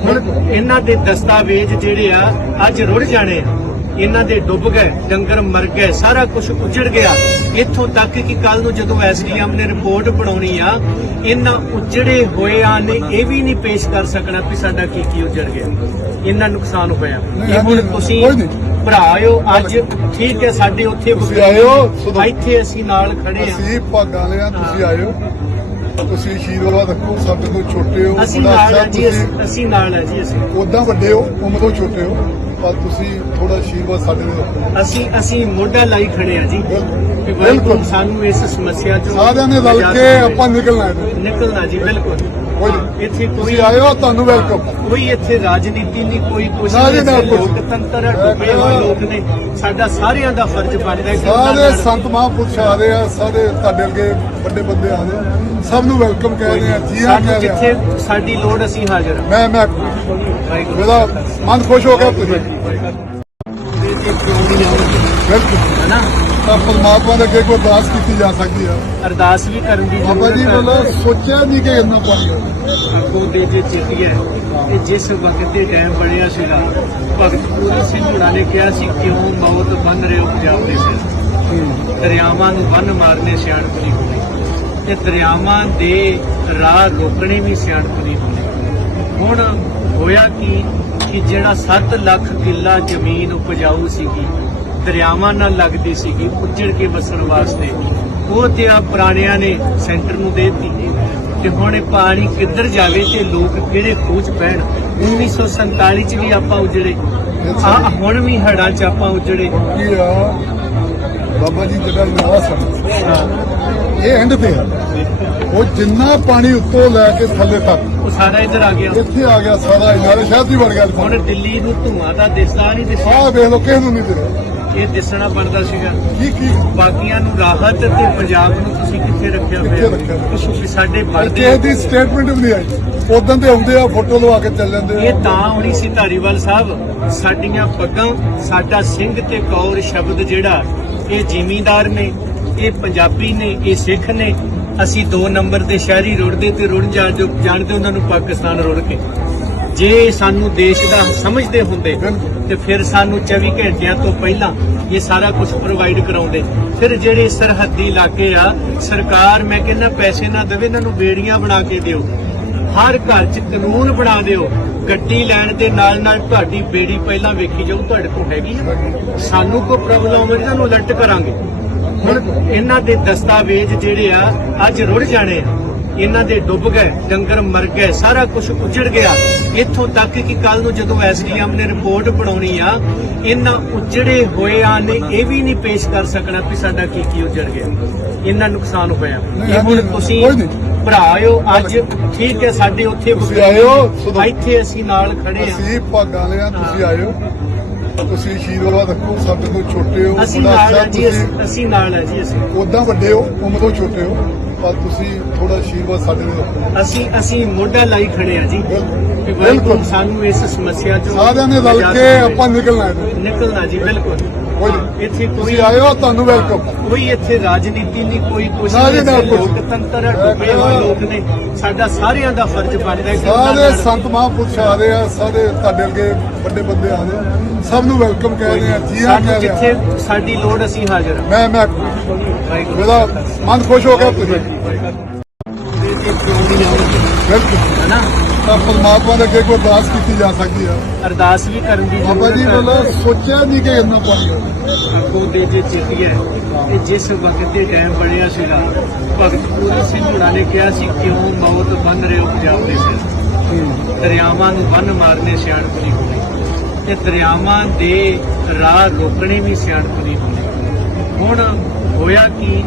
Speaker 1: ਹੁਣ ਇਹਨਾਂ ਦੇ ਦਸਤਾਵੇਜ਼ ਜਿਹੜੇ ਆ, ਅੱਜ ਰੁੜ ਜਾਣੇ ਆ। ਇਹਨਾਂ ਦੇ ਡੁੱਬ ਗਏ ਡੰਗਰ ਮਰ ਗਏ ਸਾਰਾ ਕੁਝ ਉਜੜ ਗਿਆ। ਇੱਥੋਂ ਤੱਕ ਕਿ ਕੱਲ ਨੂੰ ਜਦੋਂ ਐਸਡੀਐਮ ਨੇ ਰਿਪੋਰਟ ਬਣਾਉਣੀ ਆ ਇਹਨਾਂ ਉਜੜੇ ਹੋਇਆਂ ਨੇ ਇਹ ਵੀ ਨਹੀਂ ਪੇਸ਼ ਕਰ ਸਕਣਾ ਕਿ ਸਾਡਾ ਕੀ ਕੀ ਉਜੜ ਗਿਆ। ਇੰਨਾ ਨੁਕਸਾਨ ਹੋਇਆ। ਇਹ ਹੁਣ ਤੁਸੀਂ
Speaker 2: ਕੋਈ ਨਹੀਂ।
Speaker 1: ਭਰਾ ਆਇਓ ਅੱਜ ਠੀਕ ਹੈ ਸਾਡੇ ਉੱਥੇ। ਇੱਥੇ ਅਸੀਂ ਨਾਲ ਖੜੇ ਆ।
Speaker 2: ਅਸੀਂ ਭਾਗਾਂ ਲਿਆ ਤੁਸੀਂ ਆਇਓ। ਤੁਸੀਂ ਆਸ਼ੀਰਵਾਦ ਰੱਖੋ ਸਾਡੇ ਤੋਂ ਛੋਟੇ ਹੋ
Speaker 1: ਅਸੀਂ ਨਾਲ ਆ ਜੀ ਅਸੀਂ- ਨਾਲ ਆ ਜੀ ਅਸੀਂ।
Speaker 2: ਉਦਾਂ ਵੱਡੇ ਹੋ ਉਮਰ ਛੋਟੇ ਹੋ। ਪਰ ਤੁਸੀਂ ਥੋੜਾ ਆਸ਼ੀਰਵਾਦ ਸਾਡੇ ਤੇ ਰੱਖੋ
Speaker 1: ਅਸੀਂ ਅਸੀਂ ਮੋਢਾ ਲਾਈ ਖੜੇ ਆ ਜੀ
Speaker 2: ਬਿਲਕੁਲ।
Speaker 1: ਕਿ ਵਾਹਿਗੁਰੂ
Speaker 2: ਬਿਲਕੁਲ।
Speaker 1: ਸਾਨੂੰ ਇਸ ਸਮੱਸਿਆ ਚੋਂ
Speaker 2: ਸਾਰਿਆਂ ਨੇ ਰਲ ਕੇ। ਆਪਾਂ ਨਿਕਲਣਾ ਹੈ
Speaker 1: ਨਿਕਲਣਾ ਜੀ ਬਿਲਕੁਲ
Speaker 2: ਕੋਈ ਨਹੀਂ।
Speaker 1: ਇੱਥੇ ਕੋਈ
Speaker 2: ਤੁਸੀਂ ਆਇਓ ਤੁਹਾਨੂੰ ਵੈਲਕਮ
Speaker 1: ਕੋਈ ਇੱਥੇ ਰਾਜਨੀਤੀ ਨਹੀਂ ਕੋਈ
Speaker 2: ਨਾ ਜੀ,
Speaker 1: ਨਹੀਂ
Speaker 2: ਨਾ
Speaker 1: ਇੱਥੇ
Speaker 2: ਕੁਛ।
Speaker 1: ਲੋਕਤੰਤਰ ਆ, ਡੁੱਬੇ ਹੋਏ ਲੋਕ ਨੇ। ਸਾਡਾ ਸਾਰਿਆਂ ਦਾ ਫਰਜ਼ ਬਣਦਾ ਹੈ ਕਿ ਉਹਨਾਂ
Speaker 2: ਸਾਰੇ
Speaker 1: ਨਾਲ-
Speaker 2: ਸੰਤ ਮਹਾਂਪੁਰਸ਼ ਆ ਰਹੇ ਆ ਸਾਰੇ ਤੁਹਾਡੇ ਅੱਗੇ ਵੱਡੇ ਬੰਦੇ ਆ ਰਹੇ ਆ। ਸਭ ਨੂੰ ਵੈਲਕਮ ਕਹਿ ਰਹੇ ਆ ਜੀ ਆ
Speaker 1: ਸਾਨੂੰ
Speaker 2: ਕਹਿ ਰਹੇ ਆ।
Speaker 1: ਜਿੱਥੇ ਸਾਡੀ ਲੋੜ ਅਸੀਂ ਹਾਜ਼ਰ ਹਾਂ
Speaker 2: ਮੈਂ ਮੈਂ
Speaker 1: ਵਾਹਿਗੁਰੂ
Speaker 2: ਮੇਰਾ ਮਨ ਖੁਸ਼ ਹੋ ਗਿਆ ਤੁਸੀਂ।
Speaker 1: ਦੇ ਦੇ ਕਿਉਂ ਨਹੀਂ ਆਉਂਦੇ
Speaker 2: ਬਿਲਕੁਲ
Speaker 1: ਹਨਾ
Speaker 2: ਤਾਂ ਪਰਮਾਤਮਾ ਦੇ ਅੱਗੇ ਕੋਈ ਅਰਦਾਸ ਕੀਤੀ ਜਾ ਸਕਦੀ ਆ
Speaker 1: ਅਰਦਾਸ ਵੀ ਕਰਨ ਦੀ
Speaker 2: ਬਾਬਾ ਜੀ
Speaker 1: ਹੈ।
Speaker 2: ਵੱਲੋਂ ਸੋਚਿਆ ਨਹੀਂ ਕਿ ਇੰਨਾ ਪਾਣੀ
Speaker 1: ਅੱਗੋਂ ਦੇ ਜੇ ਚਿੱਤੀਏ ਕਿ ਜਿਸ ਵਕਤ ਦੇ ਟਾਈਮ ਬਣਿਆ ਸੀਗਾ ਭਗਤ ਪੂਰੀ ਸਿੰਘ ਹੁਣਾਂ ਨੇ ਕਿਹਾ ਸੀ ਕਿਉਂ ਮੌਤ ਬੰਨ ਰਹੇ ਹੋ ਪੰਜਾਬ ਦੇ ਸਿਰ ਦਰਿਆਵਾਂ ਨੂੰ ਬੰਨ ਮਾਰਨੇ ਸਿਆਣਪ ਨਹੀਂ ਹੋਣੀ। ਤੇ ਦਰਿਆਵਾਂ ਦੇ ਰਾਹ ਰੋਕਣੇ ਵੀ ਸਿਆਣਪ ਨਹੀਂ ਹੋਣੀ। ਹੁਣ ਹੋਇਆ ਕੀ ਕਿ ਜਿਹੜਾ 7 ਲੱਖ ਕਿੱਲਾ ਜ਼ਮੀਨ ਉਪਜਾਊ ਸੀਗੀ ਦਰਿਆਵਾਂ ਨਾਲ ਲੱਗਦੀ ਸੀਗੀ ਉੱਜੜ ਕੇ ਵਸਣ ਵਾਸਤੇ। ਉਹ ਤੇ ਆ ਪੁਰਾਣਿਆਂ ਨੇ ਸੈਂਟਰ ਨੂੰ ਦੇ ਦਿੱਤੀ। ਤੇ ਹੁਣ ਇਹ ਪਾਣੀ ਕਿੱਧਰ ਜਾਵੇ ਤੇ ਲੋਕ ਕਿਹੜੇ 'ਚ ਪੈਣ? 1947 ਚ ਵੀ ਆਪਾਂ ਉਜੜੇ। ਆ ਹੁਣ ਵੀ ਹੜਾਂ 'ਚ ਆਪਾਂ ਉਜੜੇ।
Speaker 2: ਆ? ਬਾਬਾ ਜੀ ਜਿਹੜਾ ਨਿਵਾਸ ਹੈ
Speaker 1: ਹਾਂ,
Speaker 2: ਇਹ ਐਂਡ ਤੇ ਆ। ਉਹ ਜਿੰਨਾ ਪਾਣੀ ਉੱਤੋਂ ਲੈ ਕੇ ਥੱਲੇ ਤੱਕ।
Speaker 1: ਉਹ ਸਾਰਾ ਇੱਧਰ ਆ ਗਿਆ।
Speaker 2: ਇੱਥੇ ਆ ਗਿਆ ਸਾਰਾ। ਨਾਲੇ ਸ਼ਹਿਰ ਦੀ ਵੜ ਗਿਆ
Speaker 1: ਹੁਣ ਦਿੱਲੀ ਨੂੰ ਧੂਆਂ ਦਾ ਦਿਸਦਾ ਨਹੀਂ ਦਿਸਦਾ।
Speaker 2: ਆਹ ਵੇਖ ਲੋ ਕਿਸੇ ਨੂੰ ਨਹੀਂ ਦਿੰਦਾ
Speaker 1: ਇਹ ਦਿਸਣਾ ਬਣਦਾ ਸੀਗਾ।
Speaker 2: ਕੀ ਕੀ?
Speaker 1: ਬਾਕੀਆਂ ਨੂੰ ਰਾਹਤ ਤੇ ਪੰਜਾਬ ਨੂੰ ਤੁਸੀਂ ਕਿੱਥੇ ਰੱਖਿਆ ਹੋਇਆ? ਸਾਡੇ ਬਣਦੇ
Speaker 2: ਕਿਸੇ ਦੀ ਸਟੇਟਮੈਂਟ ਵੀ ਨਹੀਂ ਆਈ। ਉਦੋਂ ਤੇ ਆਉਂਦੇ ਆ ਫੋਟੋ ਲਵਾ ਕੇ ਚੱਲ ਜਾਂਦੇ
Speaker 1: ਇਹ ਤਾਂ ਹੋਣੀ ਸੀ ਧਾਰੀਵਾਲ ਸਾਹਿਬ ਸਾਡੀਆਂ ਪੱਗਾਂ ਸਾਡਾ ਸਿੰਘ ਤੇ ਕੌਰ ਸ਼ਬਦ ਜਿਹੜਾ ਇਹ ਜ਼ਿਮੀਂਦਾਰ ਨੇ ਇਹ ਪੰਜਾਬੀ ਨੇ ਇਹ ਸਿੱਖ ਨੇ ਅਸੀਂ ਦੋ ਨੰਬਰ ਦੇ ਸ਼ਹਿਰੀ ਰੁੜਦੇ ਤੇ ਰੁੜ ਜਾ ਜੋ ਜਾਣਦੇ ਉਹਨਾਂ ਨੂੰ ਪਾਕਿਸਤਾਨ ਰੁੜ ਕੇ। ਜੇ ਸਾਨੂੰ ਦੇਸ਼ ਦਾ ਸਮਝਦੇ ਹੁੰਦੇ ਤੇ ਫਿਰ ਸਾਨੂੰ 24 ਘੰਟਿਆਂ ਤੋਂ ਪਹਿਲਾਂ ਇਹ ਸਾਰਾ ਕੁਝ ਪ੍ਰੋਵਾਈਡ ਕਰਾਉਂਦੇ। ਫਿਰ ਜਿਹੜੇ ਸਰਹੱਦੀ ਇਲਾਕੇ ਆ, ਸਰਕਾਰ ਮੈਂ ਕਹਿੰਦਾ ਪੈਸੇ ਨਾ ਦੇਵੇ, ਇਹਨਾਂ ਨੂੰ ਬੇੜੀਆਂ ਬਣਾ ਕੇ ਦਿਓ। ਹਰ ਘਰ 'ਚ ਕਾਨੂੰਨ ਬਣਾ ਦਿਓ। ਗੱਡੀ ਲੈਣ ਦੇ ਨਾਲ ਨਾਲ ਤੁਹਾਡੀ ਬੇੜੀ ਪਹਿਲਾਂ ਵੇਖੀ ਜਾਊ, ਤੁਹਾਡੇ ਕੋਲ ਹੈਗੀ ਆ। ਸਾਨੂੰ ਕੋਈ ਪ੍ਰੋਬਲਮ ਹੋਵੇ ਤਾਂ ਨੂੰ ਅਲਰਟ ਕਰਾਂਗੇ। ਹੁਣ ਇਹਨਾਂ ਦੇ ਦਸਤਾਵੇਜ਼ ਜਿਹੜੇ ਆ, ਅੱਜ ਰੁੜ ਜਾਣੇ ਆ। ਇਹਨਾਂ ਦੇ ਡੁੱਬ ਗਏ ਡੰਗਰ ਮਰ ਗਏ ਸਾਰਾ ਕੁਝ ਉਜੜ ਗਿਆ। ਇੱਥੋਂ ਤੱਕ ਕਿ ਕੱਲ ਨੂੰ ਜਦੋਂ ਐਸਡੀਐਮ ਨੇ ਰਿਪੋਰਟ ਬਣਾਉਣੀ ਆ ਇਹਨਾਂ ਉਜੜੇ ਹੋਇਆਂ ਨੇ ਇਹ ਵੀ ਨਹੀਂ ਪੇਸ਼ ਕਰ ਸਕਣਾ ਕਿ ਸਾਡਾ ਕੀ ਕੀ ਉਜੜ ਗਿਆ। ਇੰਨਾ ਨੁਕਸਾਨ ਹੋਇਆ। ਇਹ ਹੁਣ ਤੁਸੀਂ
Speaker 2: ਕੋਈ ਨਹੀਂ।
Speaker 1: ਭਰਾ ਆਇਓ ਅੱਜ ਠੀਕ ਹੈ ਸਾਡੇ ਉੱਥੇ
Speaker 2: ਤੁਸੀਂ ਹੋ।
Speaker 1: ਇੱਥੇ ਅਸੀਂ ਨਾਲ ਖੜੇ ਆ।
Speaker 2: ਅਸੀਂ ਭਾਗਾਂ ਵਾਲੇ ਆ ਤੁਸੀਂ ਆਇਓ। ਤੁਸੀਂ ਆਸ਼ੀਰਵਾਦ ਰੱਖੋ ਸਾਡੇ ਤੋਂ ਛੋਟੇ ਹੋ
Speaker 1: ਅਸੀਂ ਨਾਲ ਜੀ ਅਸੀਂ- ਨਾਲ ਆ ਜੀ ਅਸੀਂ।
Speaker 2: ਉਦਾਂ ਵੱਡੇ ਹੋ ਉਮਰ ਤੋਂ ਛੋਟੇ ਹੋ। ਪਰ ਤੁਸੀਂ ਥੋੜਾ ਆਸ਼ੀਰਵਾਦ ਸਾਡੇ ਤੇ ਰੱਖੋ।
Speaker 1: ਅਸੀਂ ਅਸੀਂ ਮੋਢਾ ਲਾਈ ਖੜੇ ਆ ਜੀ।
Speaker 2: ਬਿਲਕੁਲ।
Speaker 1: ਕਿ ਵਾਹਿਗੁਰੂ
Speaker 2: ਬਿਲਕੁਲ।
Speaker 1: ਸਾਨੂੰ ਇਸ ਸਮੱਸਿਆ ਚੋਂ
Speaker 2: ਸਾਰਿਆਂ ਨੇ ਰਲ ਕੇ। ਆਪਾਂ ਨਿਕਲਣਾ ਹੈ।
Speaker 1: ਨਿਕਲਣਾ ਜੀ ਬਿਲਕੁਲ। ਇੱਥੇ ਕੋਈ
Speaker 2: ਆਇਓ ਤੁਹਾਨੂੰ ਵੈਲਕਮ
Speaker 1: ਕੋਈ ਇੱਥੇ ਰਾਜਨੀਤੀ ਨਹੀਂ ਕੋਈ
Speaker 2: ਜੀ,
Speaker 1: ਨਹੀਂ। ਲੋਕਤੰਤਰ ਡੁੱਬੇ ਹੋਏ ਲੋਕ ਨੇ। ਸਾਡਾ ਸਾਰਿਆਂ ਦਾ ਫਰਜ਼ ਬਣਦਾ ਹੈ
Speaker 2: ਸਾਰੇ
Speaker 1: ਨਾਲ-
Speaker 2: ਸੰਤ ਮਹਾਂਪੁਰਸ਼ ਆ ਰਹੇ ਆ ਸਾਰੇ ਤੁਹਾਡੇ ਅੱਗੇ ਵੱਡੇ ਬੰਦੇ ਆ ਰਹੇ। ਸਭ ਨੂੰ ਵੈਲਕਮ ਕਹਿ ਰਹੇ ਆ ਜੀ ਆ।
Speaker 1: ਜਿੱਥੇ ਸਾਡੀ ਲੋੜ ਅਸੀਂ ਹਾਜ਼ਰ
Speaker 2: ਮੈਂ ਮੈਂ। ਮੇਰਾ ਮਨ ਖੁਸ਼ ਹੋ ਗਿਆ ਤੁਸੀਂ। ਬਿਲਕੁਲ ਤਾਂ ਪਰਮਾਤਮਾ ਦੇ ਅੱਗੇ ਕੋਈ ਅਰਦਾਸ ਕੀਤੀ ਜਾ ਸਕਦੀ ਆ
Speaker 1: ਅਰਦਾਸ ਵੀ ਕਰਨ ਦੀ
Speaker 2: ਬਾਬਾ ਜੀ
Speaker 1: ਜ਼ਰੂਰਤ।
Speaker 2: ਵੱਲੋਂ ਸੋਚਿਆ ਨਹੀਂ ਕਿ ਇੰਨਾ ਪਾਣੀ
Speaker 1: ਅੱਗੋਂ ਦੇ ਜੇ ਚਿੱਤੀ ਹੈ ਕਿ ਜਿਸ ਵਕਤ ਦੇ ਟਾਈਮ ਬਣਿਆ ਸੀਗਾ ਭਗਤ ਪੂਰੀ ਸਿੰਘ ਹੁਣਾਂ ਨੇ ਕਿਹਾ ਸੀ ਕਿਉਂ ਮੌਤ ਬੰਨ ਰਹੇ ਹੋ ਪੰਜਾਬ ਦੇ ਸਿਰ ਦਰਿਆਵਾਂ ਨੂੰ ਬੰਨ ਮਾਰਨੇ ਸਿਆਣਪ ਨਹੀਂ ਹੋਣੀ। ਤੇ ਦਰਿਆਵਾਂ ਦੇ ਰਾਹ ਰੋਕਣੇ ਵੀ ਸਿਆਣਪ ਨਹੀਂ ਹੋਣੀ। ਹੁਣ ਹੋਇਆ ਕੀ?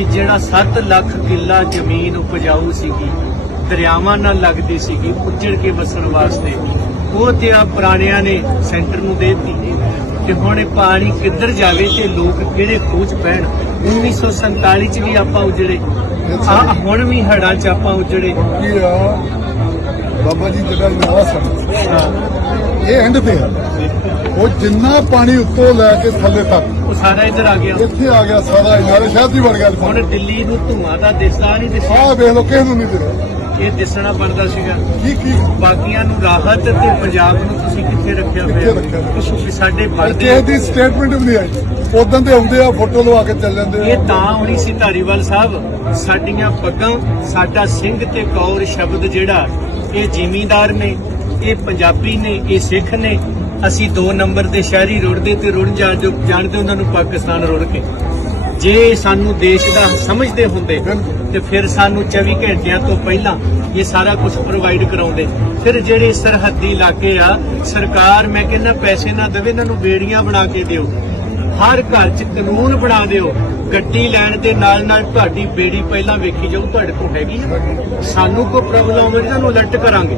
Speaker 1: ਕਿ ਜਿਹੜਾ 7 ਲੱਖ ਕਿੱਲਾ ਜ਼ਮੀਨ ਉਪਜਾਊ ਸੀਗੀ ਦਰਿਆਵਾਂ ਨਾਲ ਲੱਗਦੀ ਸੀਗੀ ਉੱਜੜ ਕੇ ਵਸਣ ਵਾਸਤੇ ਉਹ ਤੇ ਆ ਪੁਰਾਣਿਆਂ ਨੇ ਸੈਂਟਰ ਨੂੰ ਦੇ ਦਿੱਤੀ। ਤੇ ਹੁਣ ਇਹ ਪਾਣੀ ਕਿੱਧਰ ਜਾਵੇ ਤੇ ਲੋਕ ਕਿਹੜੇ 'ਚ ਪੈਣ? 1947 ਚ ਵੀ ਆਪਾਂ ਉਜੜੇ। ਆ ਹੁਣ ਵੀ ਹੜਾਂ 'ਚ ਆਪਾਂ ਉਜੜੇ।
Speaker 2: ਕੀ ਬਾਬਾ ਜੀ ਜਿਹੜਾ ਨਵਾਂ ਸਨ ਇਹ ਐਂਡ ਤੇ ਆ। ਉਹ ਜਿੰਨਾ ਪਾਣੀ ਉੱਤੋਂ ਲੈ ਕੇ ਥੱਲੇ ਤੱਕ
Speaker 1: ਉਹ ਸਾਰਾ ਇੱਧਰ ਆ ਗਿਆ।
Speaker 2: ਇੱਥੇ ਆ ਗਿਆ ਸਾਰਾ ਇਨਾਰੇ ਸ਼ਹਿਰ ਦੀ ਵੜ ਗਿਆ
Speaker 1: ਹੁਣ ਦਿੱਲੀ ਨੂੰ ਧੂਆਂ ਦਾ ਦਿਸਦਾ ਨਹੀਂ ਦਿਸਦਾ
Speaker 2: ਆਹ ਵੇਖ ਲੋ ਕਿਸੇ ਨੂੰ ਨਹੀਂ ਦਿੰਦਾ
Speaker 1: ਇਹ ਦਿਸਣਾ ਬਣਦਾ ਸੀਗਾ।
Speaker 2: ਕੀ ਕੀ?
Speaker 1: ਬਾਕੀਆਂ ਨੂੰ ਰਾਹਤ ਤੇ ਪੰਜਾਬ ਨੂੰ ਤੁਸੀਂ ਕਿੱਥੇ ਰੱਖਿਆ
Speaker 2: ਕਿੱਥੇ
Speaker 1: ਹੋਇਆ?
Speaker 2: ਰੱਖਿਆ ਹੋਇਆ?
Speaker 1: ਵੀ ਸਾਡੇ ਬਣਦੇ
Speaker 2: ਕਿਸੇ ਦੀ ਸਟੇਟਮੈਂਟ ਵੀ ਨਹੀਂ ਆਈ। ਉਦੋਂ ਤੇ ਆਉਂਦੇ ਆ ਫੋਟੋ ਲਵਾ ਕੇ ਚੱਲ ਜਾਂਦੇ ਆ।
Speaker 1: ਇਹ ਤਾਂ ਹੋਣੀ ਸੀ ਧਾਰੀਵਾਲ ਸਾਹਿਬ ਸਾਡੀਆਂ ਪੱਗਾਂ ਸਾਡਾ ਸਿੰਘ ਤੇ ਕੌਰ ਸ਼ਬਦ ਜਿਹੜਾ ਇਹ ਜ਼ਿਮੀਂਦਾਰ ਨੇ ਇਹ ਪੰਜਾਬੀ ਨੇ ਇਹ ਸਿੱਖ ਨੇ ਅਸੀਂ ਦੋ ਨੰਬਰ ਤੇ ਸ਼ਹਿਰੀ ਰੁੜਦੇ ਤੇ ਰੁੜ ਜਾ ਜੋ ਜਾਣਦੇ ਉਹਨਾਂ ਨੂੰ ਪਾਕਿਸਤਾਨ ਰੁੜ ਕੇ। ਜੇ ਸਾਨੂੰ ਦੇਸ਼ ਦਾ ਸਮਝਦੇ ਹੁੰਦੇ ਤੇ ਫਿਰ ਸਾਨੂੰ 24 ਘੰਟਿਆਂ ਤੋਂ ਪਹਿਲਾਂ ਇਹ ਸਾਰਾ ਕੁਝ ਪ੍ਰੋਵਾਈਡ ਕਰਾਉਂਦੇ। ਫਿਰ ਜਿਹੜੇ ਸਰਹੱਦੀ ਇਲਾਕੇ ਆ, ਸਰਕਾਰ ਮੈਂ ਕਹਿੰਦਾ ਪੈਸੇ ਨਾ ਦੇਵੇ, ਇਹਨਾਂ ਨੂੰ ਬੇੜੀਆਂ ਬਣਾ ਕੇ ਦਿਓ। ਹਰ ਘਰ 'ਚ ਕਾਨੂੰਨ ਬਣਾ ਦਿਓ। ਗੱਡੀ ਲੈਣ ਦੇ ਨਾਲ ਨਾਲ ਤੁਹਾਡੀ ਬੇੜੀ ਪਹਿਲਾਂ ਵੇਖੀ ਜਾਊ, ਤੁਹਾਡੇ ਕੋਲ ਹੈਗੀ ਸਾਨੂੰ ਕੋਈ ਪ੍ਰੋਬਲਮ ਹੋਵੇ ਤਾਂ ਅਲਰਟ ਕਰਾਂਗੇ।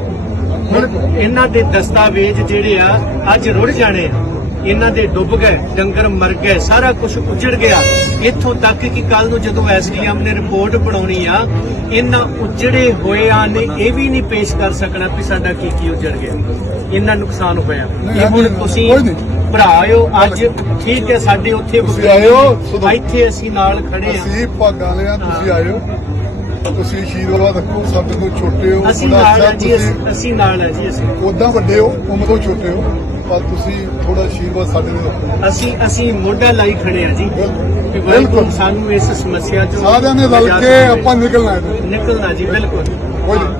Speaker 1: ਹੁਣ ਇਹਨਾਂ ਦੇ ਦਸਤਾਵੇਜ਼ ਜਿਹੜੇ ਆ ਅੱਜ ਰੁੜ ਜਾਣੇ ਆ। ਇਹਨਾਂ ਦੇ ਡੁੱਬ ਗਏ ਡੰਗਰ ਮਰ ਗਏ ਸਾਰਾ ਕੁਝ ਉਜੜ ਗਿਆ। ਇੱਥੋਂ ਤੱਕ ਕਿ ਕੱਲ ਨੂੰ ਜਦੋਂ ਐਸਡੀਐਮ ਨੇ ਰਿਪੋਰਟ ਬਣਾਉਣੀ ਆ ਇਹਨਾਂ ਉਜੜੇ ਹੋਇਆਂ ਨੇ ਇਹ ਵੀ ਨਹੀਂ ਪੇਸ਼ ਕਰ ਸਕਣਾ ਕਿ ਸਾਡਾ ਕੀ ਕੀ ਉਜੜ ਗਿਆ। ਇੰਨਾ ਨੁਕਸਾਨ ਹੋਇਆ। ਇਹ ਹੁਣ ਤੁਸੀਂ
Speaker 2: ਕੋਈ ਨਹੀਂ।
Speaker 1: ਭਰਾ ਆਇਓ ਅੱਜ ਠੀਕ ਹੈ ਸਾਡੇ ਉੱਥੇ
Speaker 2: ਆਇਓ।
Speaker 1: ਇੱਥੇ ਅਸੀਂ ਨਾਲ ਖੜੇ ਆ।
Speaker 2: ਅਸੀਂ ਭਾਗਾਂ ਵਾਲੇ ਆ ਤੁਸੀਂ ਆਇਓ। ਤੁਸੀਂ ਆਸ਼ੀਰਵਾਦ ਰੱਖੋ ਸਾਡੇ ਤੋਂ ਛੋਟੇ ਹੋ
Speaker 1: ਅਸੀਂ ਨਾਲ
Speaker 2: ਅੱਛਾ
Speaker 1: ਜੀ ਅਸੀਂ- ਨਾਲ ਆ ਜੀ ਅਸੀਂ।
Speaker 2: ਉਦਾਂ ਵੱਡੇ ਹੋ ਉਮਰ ਤੋਂ ਛੋਟੇ ਹੋ। ਪਰ ਤੁਸੀਂ ਥੋੜਾ ਆਸ਼ੀਰਵਾਦ ਸਾਡੇ ਤੇ ਰੱਖੋ।
Speaker 1: ਅਸੀਂ ਅਸੀਂ ਮੋਢਾ ਲਾਈ ਖੜੇ ਆ ਜੀ। ਕਿ
Speaker 2: ਬਿਲਕੁਲ।
Speaker 1: ਸਾਨੂੰ ਇਸ ਸਮੱਸਿਆ ਚੋਂ
Speaker 2: ਸਾਰਿਆਂ ਨੇ ਰਲ ਕੇ। ਆਪਾਂ ਨਿਕਲਣਾ ਹੈ।
Speaker 1: ਨਿਕਲਣਾ ਜੀ ਬਿਲਕੁਲ।